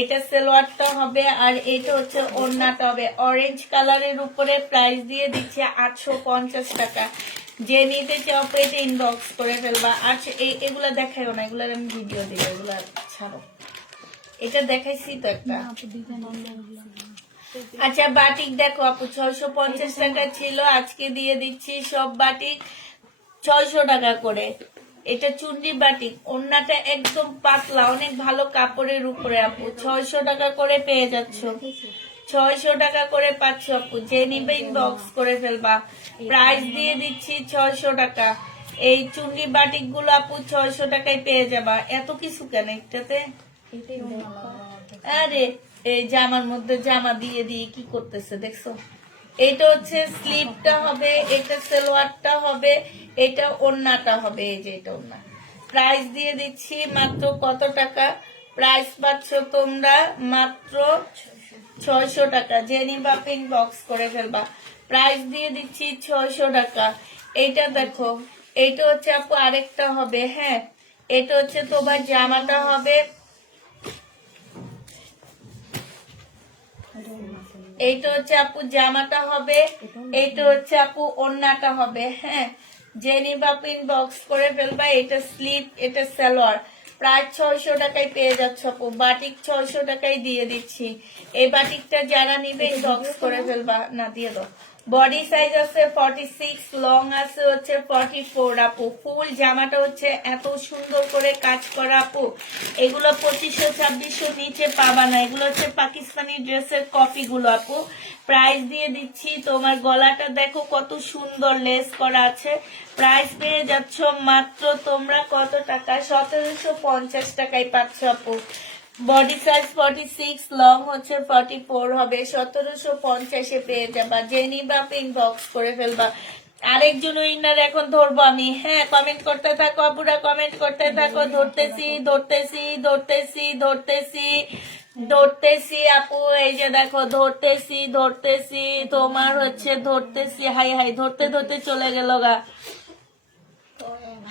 এটা সালোয়ারটা হবে, আর এটা হচ্ছে ওড়নাটা হবে অরেঞ্জ কালারের উপরে। প্রাইস দিয়ে দিচ্ছে 850 টাকা। যে নিতে চাও পেটে ইনবক্স করে ফেলবা। আচ্ছা এগুলা দেখাইও না, এগুলার আমি ভিডিও দিই, এগুলা ছাড়ো। এটা দেখাইছি তো একটা। আচ্ছা বাটিক দেখো আপু, 650 টাকা ছিল, আজকে দিয়ে দিচ্ছি সব বাটিক 600 টাকা করে। এটা চুন্ডি বাটিক, ওড়নাটা একদম পাতলা, অনেক ভালো কাপড়ের উপরে আপু। 600 টাকা করে পেয়ে যাচ্ছ, 600 টাকা করে পাচ্ছ আপু। যে নিবে ইনবক্স করে ফেলবা। প্রাইস দিয়ে দিচ্ছি 600 টাকা। এই চুন্ডি বাটিক গুলো আপু 600 টাকায় পেয়ে যাবা। এত কিছু কেন একটাতে? আরে এই জামার মধ্যে জামা দিয়ে দিয়ে কি করতেছে দেখছো? এটা হচ্ছে স্লিভটা হবে, এটা সালোয়ারটা হবে, এটা ওড়নাটা হবে। এই যে এটা ওড়না। প্রাইস দিয়ে দিচ্ছি মাত্র কত টাকা? প্রাইস পাচ্ছ তোমরা মাত্র 600 টাকা। যে নিবা পিন বক্স করে ফেলবা। প্রাইস দিয়ে দিচ্ছি 600 টাকা। এইটা দেখো, এইটা হচ্ছে আপু আরেকটা হবে। হ্যাঁ, এটা হচ্ছে তোমার জামাটা হবে, এইটা হচ্ছে আপু জামাটা হবে, এইটা হচ্ছে আপু ওড়নাটা হবে। হ্যাঁ, যে নিবা পিন বক্স করে ফেলবা। এটা স্লিপ, এটা সালোয়ার। প্রায় 600 টাকায় পেয়ে যাচ্ছ আপু। বাটিক 600 টাকায় দিয়ে দিচ্ছি। এই বাটিকটা যারা নিবে বক্স করে ফেলবা। না দিয়ে দাও। বডি সাইজ আছে 46, লং আছে হচ্ছে 44 আপু। ফুল জামাটা হচ্ছে এত সুন্দর করে কাজ করা আপু। এগুলো 2500-2600 নিচে পাবা না। এগুলো হচ্ছে পাকিস্তানি ড্রেসের কপি গুলো আপু। প্রাইস দিয়ে দিচ্ছি, তোমার গলাটা দেখো কত সুন্দর লেস করা আছে। প্রাইস পেয়ে যাচ্ছ মাত্র তোমরা কত টাকা? 1750 টাকায় পাচ্ছ আপু। বডি সাইজ 46, লং হচ্ছে 44 হবে। 1750-এ পেয়ে যাবা। যে নিবা পিন বক্স করে ফেলবা। আরেকজন উইনার এখন ধরবো আমি। হ্যাঁ, কমেন্ট করতে থাকো আপুরা, কমেন্ট করতে থাকো। ধরতেছি ধরতেছি ধরতেছি ধরতেছি ধরতেছি আপু। এই যে দেখো ধরতেছি ধরতেছি, তোমার হচ্ছে ধরতেছি। হাই হাই, ধরতে ধরতে চলে গেল গা।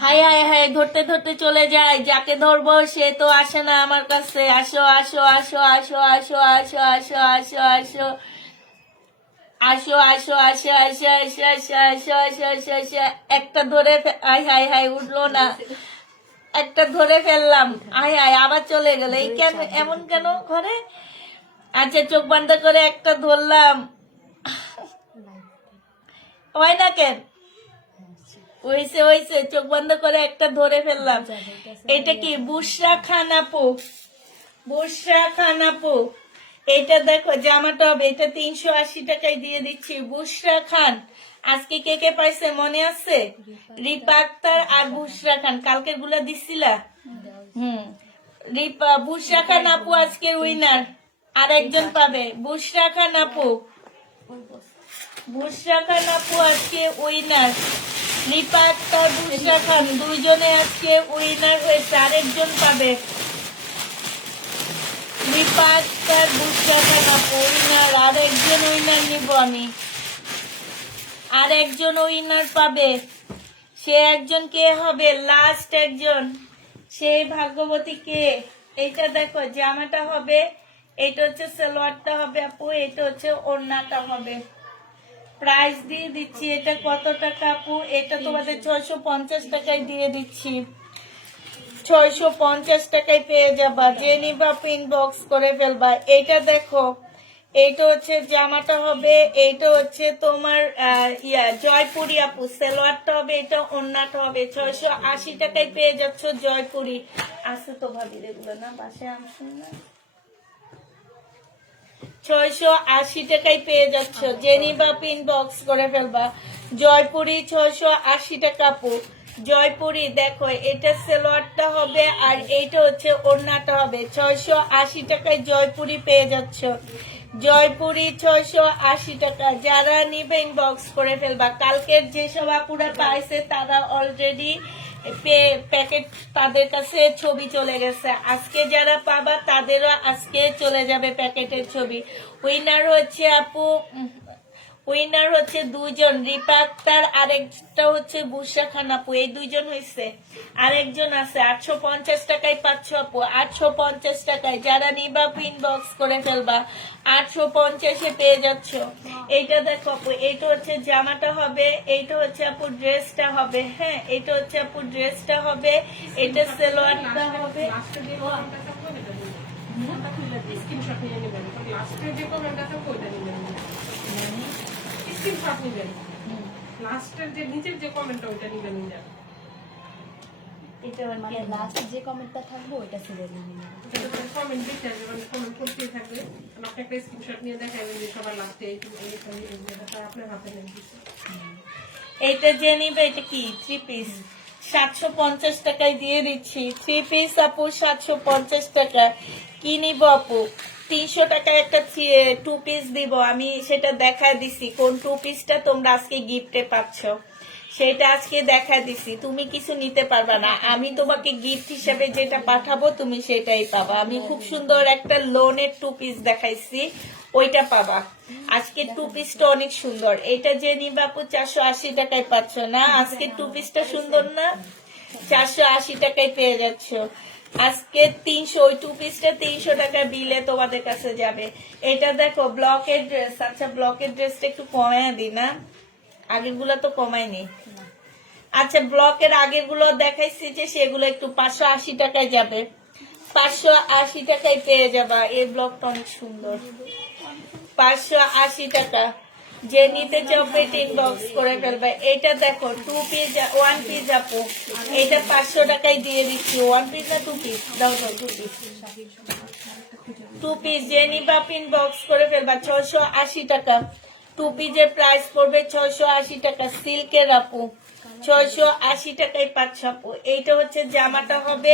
হাই হাই হাই, ধরতে ধরতে চলে যায়। যাকে ধরবো সে তো আসে না আমার কাছে। আসো আসো আসো আসো আসো আসো আসো আসো আসো আসো আসো আসো আসো আসো আসো আসো আসো আসো আসো। একটা ধরে হাই হাই হাই, উঠলো না। একটা ধরে ফেললাম, হাই হাই আবার চলে গেল। এই কেন এমন কেন ঘরে? আচ্ছা চোখ বন্ধ করে একটা ধরলাম, হয় না কেন? ওইসে ওইসে, চোখ বন্ধ করে একটা ধরে ফেললাম। এটা কি বুশরা খান আপু? বুশরা খান আপু। এটা দেখো জামাটা হবে, এটা 380 টাকায় দিয়ে দিচ্ছি। বুশরা খান, আজকে কে কে পাইছে মনে আছে? রিপা আক্তার আর বুশরা খান, কালকের গুলা দিছিলা। রিপা, বুশরা খান আপু আজকের উইনার। আর একজন পাবে, বুশরা খান আপু। বুশরা খান আপু আজকে উইনার। রিপা আক্তার, বুশরা খান দুইজনে আজকে উইনার হয়েছে। আরেকজন পাবে, রিপা আক্তার, বুশরা খান আপু উইনার। আরেকজন উইনার নিব আমি। আরেকজন উইনার পাবে, সে একজন কে হবে? লাস্ট একজন, সেই ভাগ্যবতী কে? এইটা দেখো জামাটা হবে, এটা হচ্ছে সালোয়ারটা হবে আপু, এটা হচ্ছে ওড়নাটা হবে। প্রাইস দিয়ে দিচ্ছি, এটা কত টাকা আপু? এটা তোমাদের 650 টাকায় দিয়ে দিচ্ছি। 650 টাকায় পেয়ে যাবা। যে নিবা পিন বক্স করে ফেলবা। এটা দেখো, এইটা হচ্ছে জামাটা হবে, এইটা হচ্ছে তোমার জয়পুরি আপু, সালোয়ারটা হবে, এটা ওড়নাটা হবে। 680 টাকায় পেয়ে যাচ্ছ জয়পুরি। আছে তো ভাবি এগুলো না, বাসায় আনছো না? 680 টাকায় পেয়ে যাচ্ছ। জেনিবা পিন বক্স করে ফেলবা। জয়পুরি 680 টাকা আপু। জয়পুরি দেখো, এটা সালোয়ারটা হবে আর এইটা হচ্ছে ওড়নাটা হবে। 680 টাকায় জয়পুরি পেয়ে যাচ্ছ। জয়পুরি 680 টাকা। যারা নিবে ইনবক্স করে ফেলবা। কালকের যেসব আপুরা পাইছে তারা অলরেডি প্যাকেট তাদের কাছে ছবি চলে গেছে। আজকে যারা পাবা তাদেরও আজকে চলে যাবে প্যাকেটের ছবি। উইনার হচ্ছে আপু, উইনার হচ্ছে দুইজন, রিপা আক্তার, আরেকটা হচ্ছে বুশরা খান আপু। এই দুইজন হয়েছে, আরেকজন আছে। 850 টাকায় পাচ্ছ আপু, 850 টাকায়। যারা নিবা পিন বক্স করে ফেলবা। 850-এ পেয়ে যাচ্ছ। এইটা দেখো আপু, এইটা হচ্ছে জামাটা হবে, এইটা হচ্ছে আপু ড্রেসটা হবে। হ্যাঁ, এইটা হচ্ছে আপু ড্রেসটা হবে, এটা সালোয়ারটা হবে। স্ক্রিনশট নিয়ে নেবেন, লাস্টে যে কমেন্টটা থাকবে ওইটা নিবেন, স্ক্রিনশট নিবেন, লাস্টের যে নিচের যে কমেন্টটা ওইটা নিবেন। এটা মানে লাস্ট যে কমেন্টটা থাকবে ওইটা সিরিয়াল নিয়ে কমেন্ট দিতে হবে, মানে কমেন্ট করতেই থাকবে। আপনি একটা স্ক্রিনশট নিয়ে দেখাবেন যে সবার লাস্টে আপনার হাতে নেন। এইটা যে নিবে, এটা কি 3 পিস 750 টাকায় দিয়ে দিচ্ছি। 3 পিস আপু 750 টাকা। কি নিব আপু? 300 টাকায় একটা 2 পিস দিব। আমি সেটা দেখা দিছি কোন 2 পিসটা তোমরা আজকে গিফটে পাচ্ছ, সেটা আজকে দেখা দিছি। তুমি কিছু নিতে পারবা না, আমি তোমাকে গিফট হিসেবে যেটা পাঠাবো তুমি সেটাই পাবা। আমি খুব সুন্দর একটা লোনের 2 পিস দেখাইছি, ওইটা পাবা। আজকে 2 পিসটা অনেক সুন্দর। এটা যে নিবা আপু 480 টাকায় পাচ্ছ না? আজকে 2 পিসটা সুন্দর না? 480 টাকায় পেয়ে যাচ্ছ। আজকে 300, ওই 2 পিসটা 300 টাকা বিলে তোমাদের কাছে যাবে। এটা দেখো ব্লকের ড্রেস। আচ্ছা, ব্লকের ড্রেসটা একটু কমায় দিই না, আগেরগুলো তো কমায়নি। আচ্ছা, ব্লকের আগেরগুলো দেখাইছি যে সেগুলো একটু 580 টাকায় যাবে। 580 টাকায় পেয়ে যাবা। এই ব্লকটা অনেক সুন্দর। 580 টাকা। যে নিতে চাও পেট ইনবক্স করে ফেলবে। এটা দেখো 2 পিস 1 পিস আপু, এটা 500 টাকায় দিয়ে দিচ্ছি। 1 পিস না 2 পিস? দাও দাও 2 পিস। 2 পিস যে নিবা ইনবক্স করে ফেলবা। 680 টাকা। 2 পিসের প্রাইস পড়বে 680 টাকা। সিল্কের আপু 680 টাকায় পাচ্ছ আপু। এইটা হচ্ছে জামাটা হবে,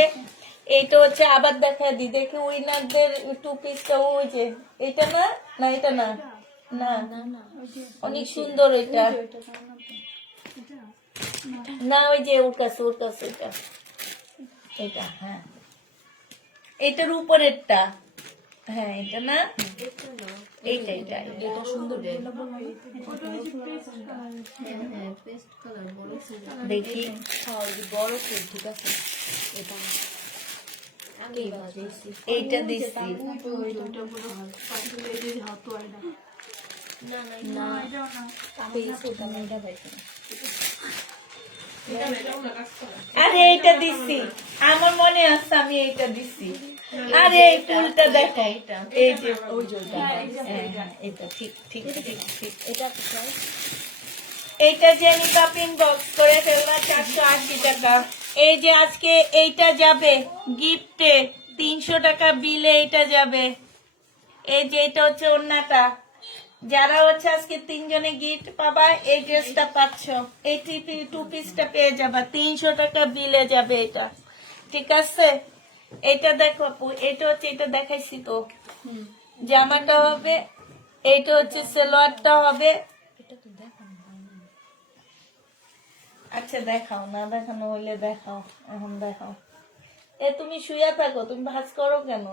এইটা হচ্ছে আবার দেখা দি দেখি উইনারদের 2 পিসটা। ওই যে এটা না, না এটা না, না অনেক সুন্দর এটা না, ওই যে ওর কাছে এটা, এটা হ্যাঁ, এটার উপরেরটা। হ্যাঁ, এটা না, এইটা এটা এটা সুন্দর দেখি। বড় ফুল, ঠিক আছে। এটা এইটা দিচ্ছি। না এটা পাইছি না। আরে এইটা দিছি, আমার মনে আছে আমি এইটা দিছি। আরে এই ফুলটা দেখো, এই যে ওই যে এটা ঠিক ঠিক ঠিক ঠিক। এটা এইটা যে আমি কাপিং বক্স করে ফেলবা 480 টাকা। এই যে আজকে এইটা যাবে গিফটে 300 টাকা বিলে, এইটা যাবে। এই যে এটা হচ্ছে ওড়নাটা। যারা হচ্ছে আজকে 3 জনে গিফট পাবা, এই ড্রেসটা পাচ্ছ। এই 2 পিসটা পেয়ে যাবা, 300 টাকা বিলে যাবে এটা, ঠিক আছে। এটা দেখো আপু, এটা হচ্ছে, এটা দেখাইছি তো, জামাটা হবে, এইটা হচ্ছে সালোয়ারটা হবে। আচ্ছা দেখাও, না দেখানো হইলে দেখাও, এখন দেখাও। এ তুমি শুয়ে থাকো, তুমি ভাজ করো কেন?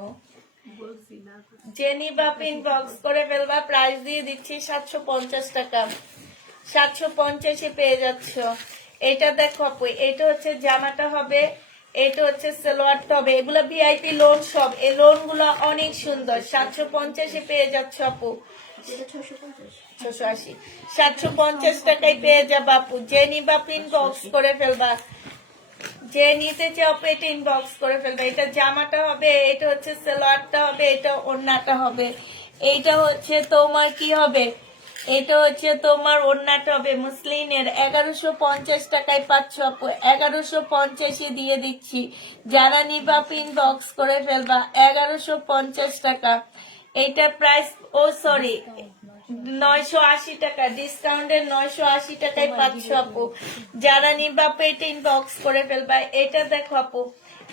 জেনি বাপিন বক্স করে ফেলবা। প্রাইস দিয়ে দিচ্ছি 750 টাকা। 750-এ পেয়ে যাচ্ছ। এটা দেখো আপু, এটা হচ্ছে জামাটা হবে, এটা হচ্ছে সালোয়ারটা হবে। এগুলো ভিআইপি লোন সব, এই লোন গুলো অনেক সুন্দর। 750-এ পেয়ে যাচ্ছ আপু। 680, 750 টাকায় পেয়ে যাবা আপু। জেনি বাপিন বক্স করে ফেলবা। যে নিতে চাও পেট ইনবক্স করে ফেলবে। এটা জামাটা হবে, এটা হচ্ছে সালোয়ারটা হবে, এটা ওড়নাটা হবে। এইটা হচ্ছে তোমার কি হবে, এটা হচ্ছে তোমার ওড়নাটা হবে মুসলিনের 1150 টাকায় পাচ্ছ আপু, 1150 দিয়ে দিচ্ছি। যারা নিবা পিন বক্স করে ফেলবা 1150 টাকা। এইটা প্রাইস ও সরি 980 টাকা, ডিসকাউন্টের 980 টাকায় পাচ্ছ আপু। যারা নিবা পেটিং বক্স করে ফেলবা। এটা দেখো আপু,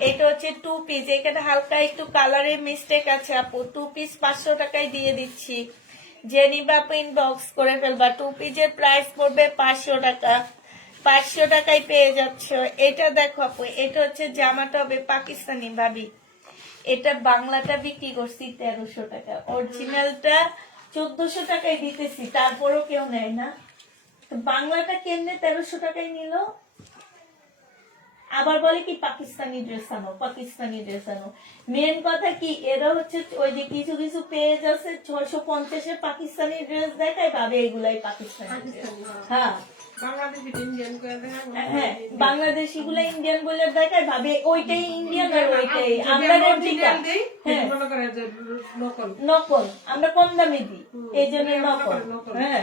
এটা হচ্ছে 2 পিস, এখানে হালকা একটু কালারের মিস্টেক আছে আপু। 2 পিস 500 টাকায় দিয়ে দিচ্ছি। যে নিবা পিন বক্স করে ফেলবা। 2 পিসের প্রাইস পড়বে 500 টাকা, 500 টাকায় পেয়ে যাচ্ছ। এটা দেখো আপু, এটা হচ্ছে জামাটা হবে পাকিস্তানি ভাবি। এটা বাংলাটা বিক্রি করছি 1300 টাকা, অরিজিনালটা 1400 টাকায় দিতেছি, তারপরও কেউ নেয় না। তো বাংলাটা কেমনে 1300 টাকায় নিল? আবার বলে কি পাকিস্তানি ড্রেস আনো, পাকিস্তানি ড্রেস আনো। মেন কথা কি, এরা হচ্ছে ওই যে কিছু কিছু পেজ আছে 650-এর পাকিস্তানি ড্রেস দেখায়, ভাবে এগুলাই পাকিস্তানি ড্রেস। হ্যাঁ বাংলাদেশি ইন্ডিয়ান করে দেখা হ্যাঁ, বাংলাদেশি গুলা ইন্ডিয়ান বলে দেখায়, ভাবে ওইটাই ইন্ডিয়ান আর ওইটাই আমরা রেপ্লিকা। হ্যাঁ মনে করে যে নকল নকল, আমরা কম দামে দিই, এই জন্য নকল। হ্যাঁ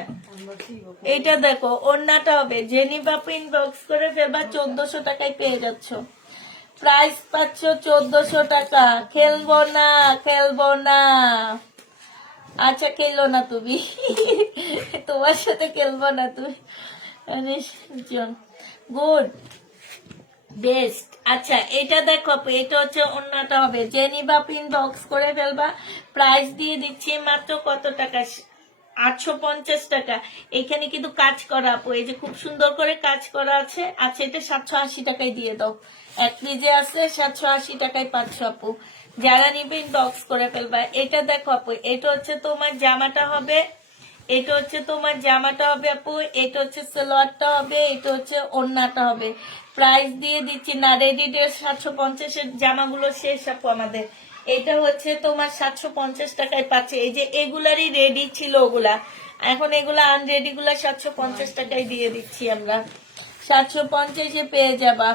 এটা দেখো, ওড়নাটা হবে জেনিভা প্রিন্ট বক্স করে ফেলবা, 1400 টাকায় পেয়ে যাচ্ছ। প্রাইস পাচ্ছ 1400 টাকা। খেলবো না, খেলবো না, আচ্ছা খেলো না তুমি, তোমার সাথে খেলবো না তুমি। Good best. আচ্ছা এটা দেখো আপু, এটা হচ্ছে অন্যটা হবে জেনিভা পিন বক্স করে ফেলবা। প্রাইস দিয়ে দিচ্ছি মাত্র কত টাকা, 850 টাকা। এখানে কিন্তু কাজ করা আপু, এই যে খুব সুন্দর করে কাজ করা আছে। আচ্ছা এটা 780 টাকায় দিয়ে দাও, এক পিজে আছে 780 টাকায় পাচ্ছ আপু। যারা নিবেন বক্স করে ফেলবা। এটা দেখো আপু, এটা হচ্ছে তোমার জামাটা হবে, এটা হচ্ছে তোমার জামাটা হবে আপু, এটা হচ্ছে সালোয়ারটা হবে, এটা হচ্ছে ওড়নাটা হবে। প্রাইস দিয়ে দিচ্ছি না, রেডি ড্রেস 750-এর জামাগুলো শেষ আপু আমাদের। এটা হচ্ছে তোমার 750 টাকায় পাচ্ছে। এই যে এগুলারই রেডি ছিল ওগুলা, এখন এগুলা আনরেডি গুলা 750 টাকায় দিয়ে দিচ্ছি আমরা। 750-এ পেয়ে যাবা।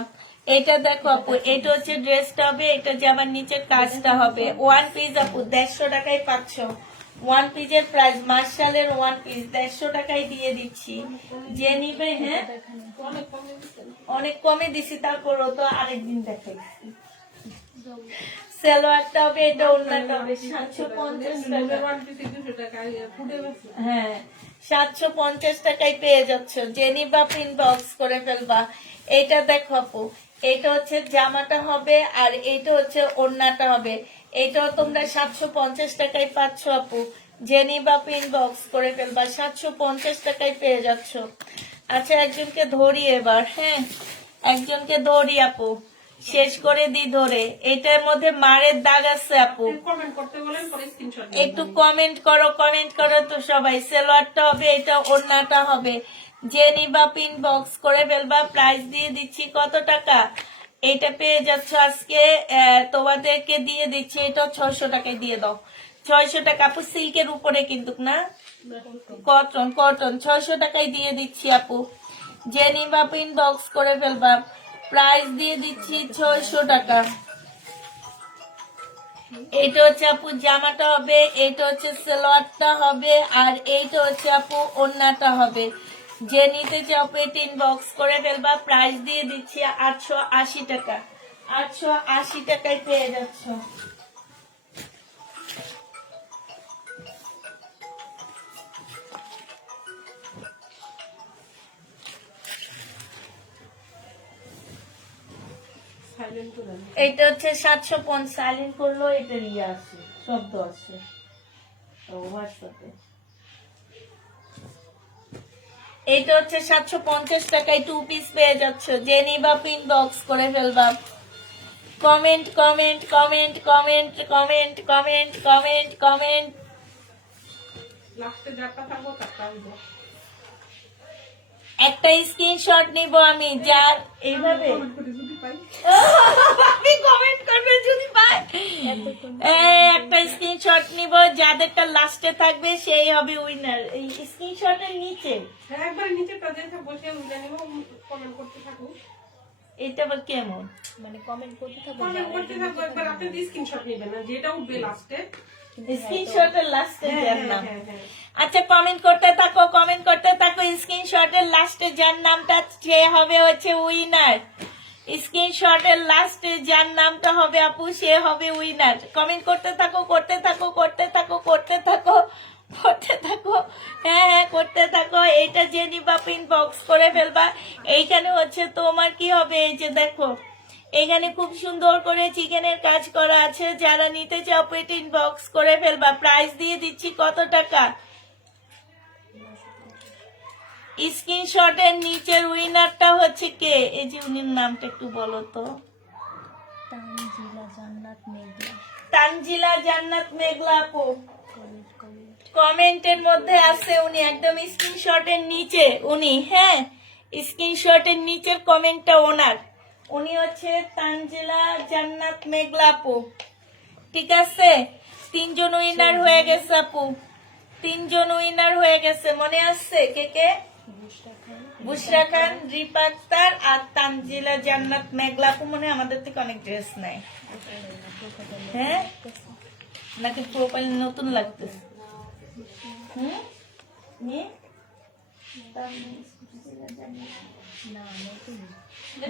এটা দেখো আপু, এটা হচ্ছে ড্রেসটা হবে, এটা জামার নিচের কাজটা হবে। 1 পিস আপু 150 টাকায় পাচ্ছ। 1 পিসের প্রাইস মার্শালের 1 পিস 150 টাকায় দিয়ে দিচ্ছি। যে নিবে হ্যাঁ অনেক কমে দিছি, তারপরও তো আরেকদিন দেখাইছি। সালোয়ারটা হবে, এটা ওড়নাটা হবে 750 টাকা। হ্যাঁ 750 টাকায় পেয়ে যাচ্ছ। জেনিভা প্রিন্ট বক্স করে ফেলবা। এটা দেখো আপু, এটা হচ্ছে জামাটা হবে আর এটা হচ্ছে ওড়নাটা হবে। এটাও তোমরা 750 টাকায় পাচ্ছ আপু। জেনিভা প্রিন্ট বক্স করে ফেলবা, 750 টাকায় পেয়ে যাচ্ছ। আচ্ছা একজনকে ধরি এবার, হ্যাঁ একজনকে ধরি আপু, শেষ করে দি ধরে। এটার মধ্যে মারের দাগ আছে আপু, কমেন্ট করতে বলেন, পরে স্ক্রিনশট একটু কমেন্ট করো, কমেন্ট করো তো সবাই। সালোয়ারটা হবে, এটা ওড়নাটা হবে। যে নিবা পিন বক্স করে ফেলবা। প্রাইস দিয়ে দিচ্ছি কত টাকা, এটা পেয়ে যাচ্ছ আজকে তোমাদেরকে দিয়ে দিচ্ছি, এটা 600 টাকায় দিয়ে দাও। 600 টাকা আপু, সিল্কের উপরে কিন্তু না, কটন কটন, 600 টাকায় দিয়ে দিচ্ছি আপু। যে নিবা পিন বক্স করে ফেলবা। প্রাইস দিয়ে দিচ্ছি 600 টাকা। এটা হচ্ছে আপু জামাটা হবে, এটা হচ্ছে সালোয়ারটা হবে আর এইটা হচ্ছে আপু ওড়নাটা হবে। যে নিতে চাও পেটিন বক্স করে ফেলবা। প্রাইস দিয়ে দিচ্ছি 880 টাকা। 880 টাকায় পেয়ে যাচ্ছ। সাইলেন্ট করে এটা হচ্ছে 750, সাইলেন্ট করলো এটা ইয়ে আসে, শব্দ আসে হোয়াটসঅ্যাপে। এটা হচ্ছে 750 টাকায় 2 পিস পেয়ে যাচ্ছ। যে নিবা পিন বক্স করে ফেলবা। Comment comment comment comment comment comment comment comment. লাস্টে যারটা থাকবো তারটা হইব। একটা স্ক্রিনশট নিব আমি, যার এইভাবে কমেন্ট করে যদি পাই আপনি কমেন্ট করবেন যদি পাই। একটা স্ক্রিনশট নিব, যাদেরটা লাস্টে থাকবে সেই হবে উইনার। এই স্ক্রিনশটের নিচে হ্যাঁ একবার নিচেটা দেখে বসে উঠে নিব, কমেন্ট করতে থাকো। এটা আবার কেমন? মানে কমেন্ট করতে থাকবো কমেন্ট করতে থাকবো, একবার আপনি স্ক্রিনশট নেবেন না, যেটা উঠবে লাস্টে। স্ক্রিনশটের লাস্টে যার নাম। হ্যাঁ হ্যাঁ আচ্ছা কমেন্ট করতে থাকো, কমেন্ট করতে থাকো। স্ক্রিনশটের লাস্টে যার নামটা সে হবে হচ্ছে উইনার। স্ক্রিনশটের লাস্টে যার নামটা হবে আপু সে হবে উইনার। কমেন্ট করতে থাকো, করতে থাকো, করতে থাকো, করতে থাকো, করতে থাকো। হ্যাঁ হ্যাঁ করতে থাকো। এইটা যে নিবা ইনবক্স করে ফেলবা। এইখানে হচ্ছে তোমার কি হবে, এই যে দেখো এখানে খুব সুন্দর করে চিকেনের কাজ করা আছে। যারা নিতে চাও পেট ইনবক্স করে ফেলবা। প্রাইস দিয়ে দিচ্ছি কত টাকা? স্ক্রিনশটের নিচের উইনারটা হচ্ছে কে? এই যে উনির নামটা একটু বলো তো। তানজিলা জান্নাত মেঘলা। তানজিলা জান্নাত মেঘলা আপু কমেন্ট কমেন্ট কমেন্টের মধ্যে আছে উনি, একদম স্ক্রিনশটের নিচে উনি। হ্যাঁ স্ক্রিনশটের নিচের কমেন্টটা ওনার। উনি হচ্ছে তানজিলা জান্নাত মেঘলা আপু। ঠিক আছে, 3 জন উইনার হয়ে গেছে আপু, 3 জন উইনার হয়ে গেছে। মনে আছে কে কে? বুশরা খান বুশরা খান, রিপা আক্তার আর তানজিলা জান্নাত মেঘলা আপু। মনে হয় আমাদের থেকে অনেক ড্রেস নেয়। হ্যাঁ নাকি প্রোফাইল নতুন লাগতেছে? হুম নিয়ে না নতুন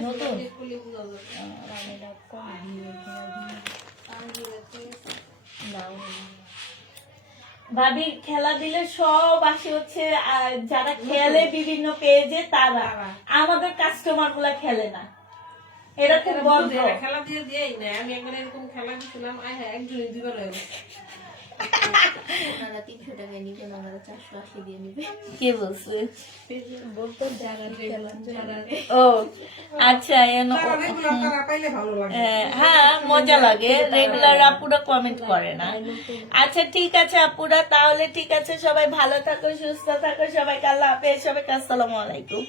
নতুন খুলে বোঝা যাবে। কানেরা কম দিয়ে না ভাবি খেলা দিলে সব আসে হচ্ছে যারা খেলে বিভিন্ন পেজে তারা। আমাদের কাস্টমার গুলা খেলে না, এরা খুব বন্ধ। এরা খেলা দিয়ে দিয়েই না। আমি একবার এরকম খেলা দিয়েছিলাম, একজনই 2 বার হয়ে গেছে। ওনারা 300 টাকায় নিবেন, ওনারা 480 দিয়ে নিবে। কে বলছে? বলতো যারা খেলা যারা ও আচ্ছা যারা regular তারা পাইলে ভালো লাগে। হ্যাঁ মজা লাগে। রেগুলার আপুরা কমেন্ট করে না। আচ্ছা ঠিক আছে আপুরা, তাহলে ঠিক আছে। সবাই ভালো থাকো, সুস্থ থাকো, সবাইকে আল্লাহ হাফেজ, সবাইকে আসসালামু আলাইকুম।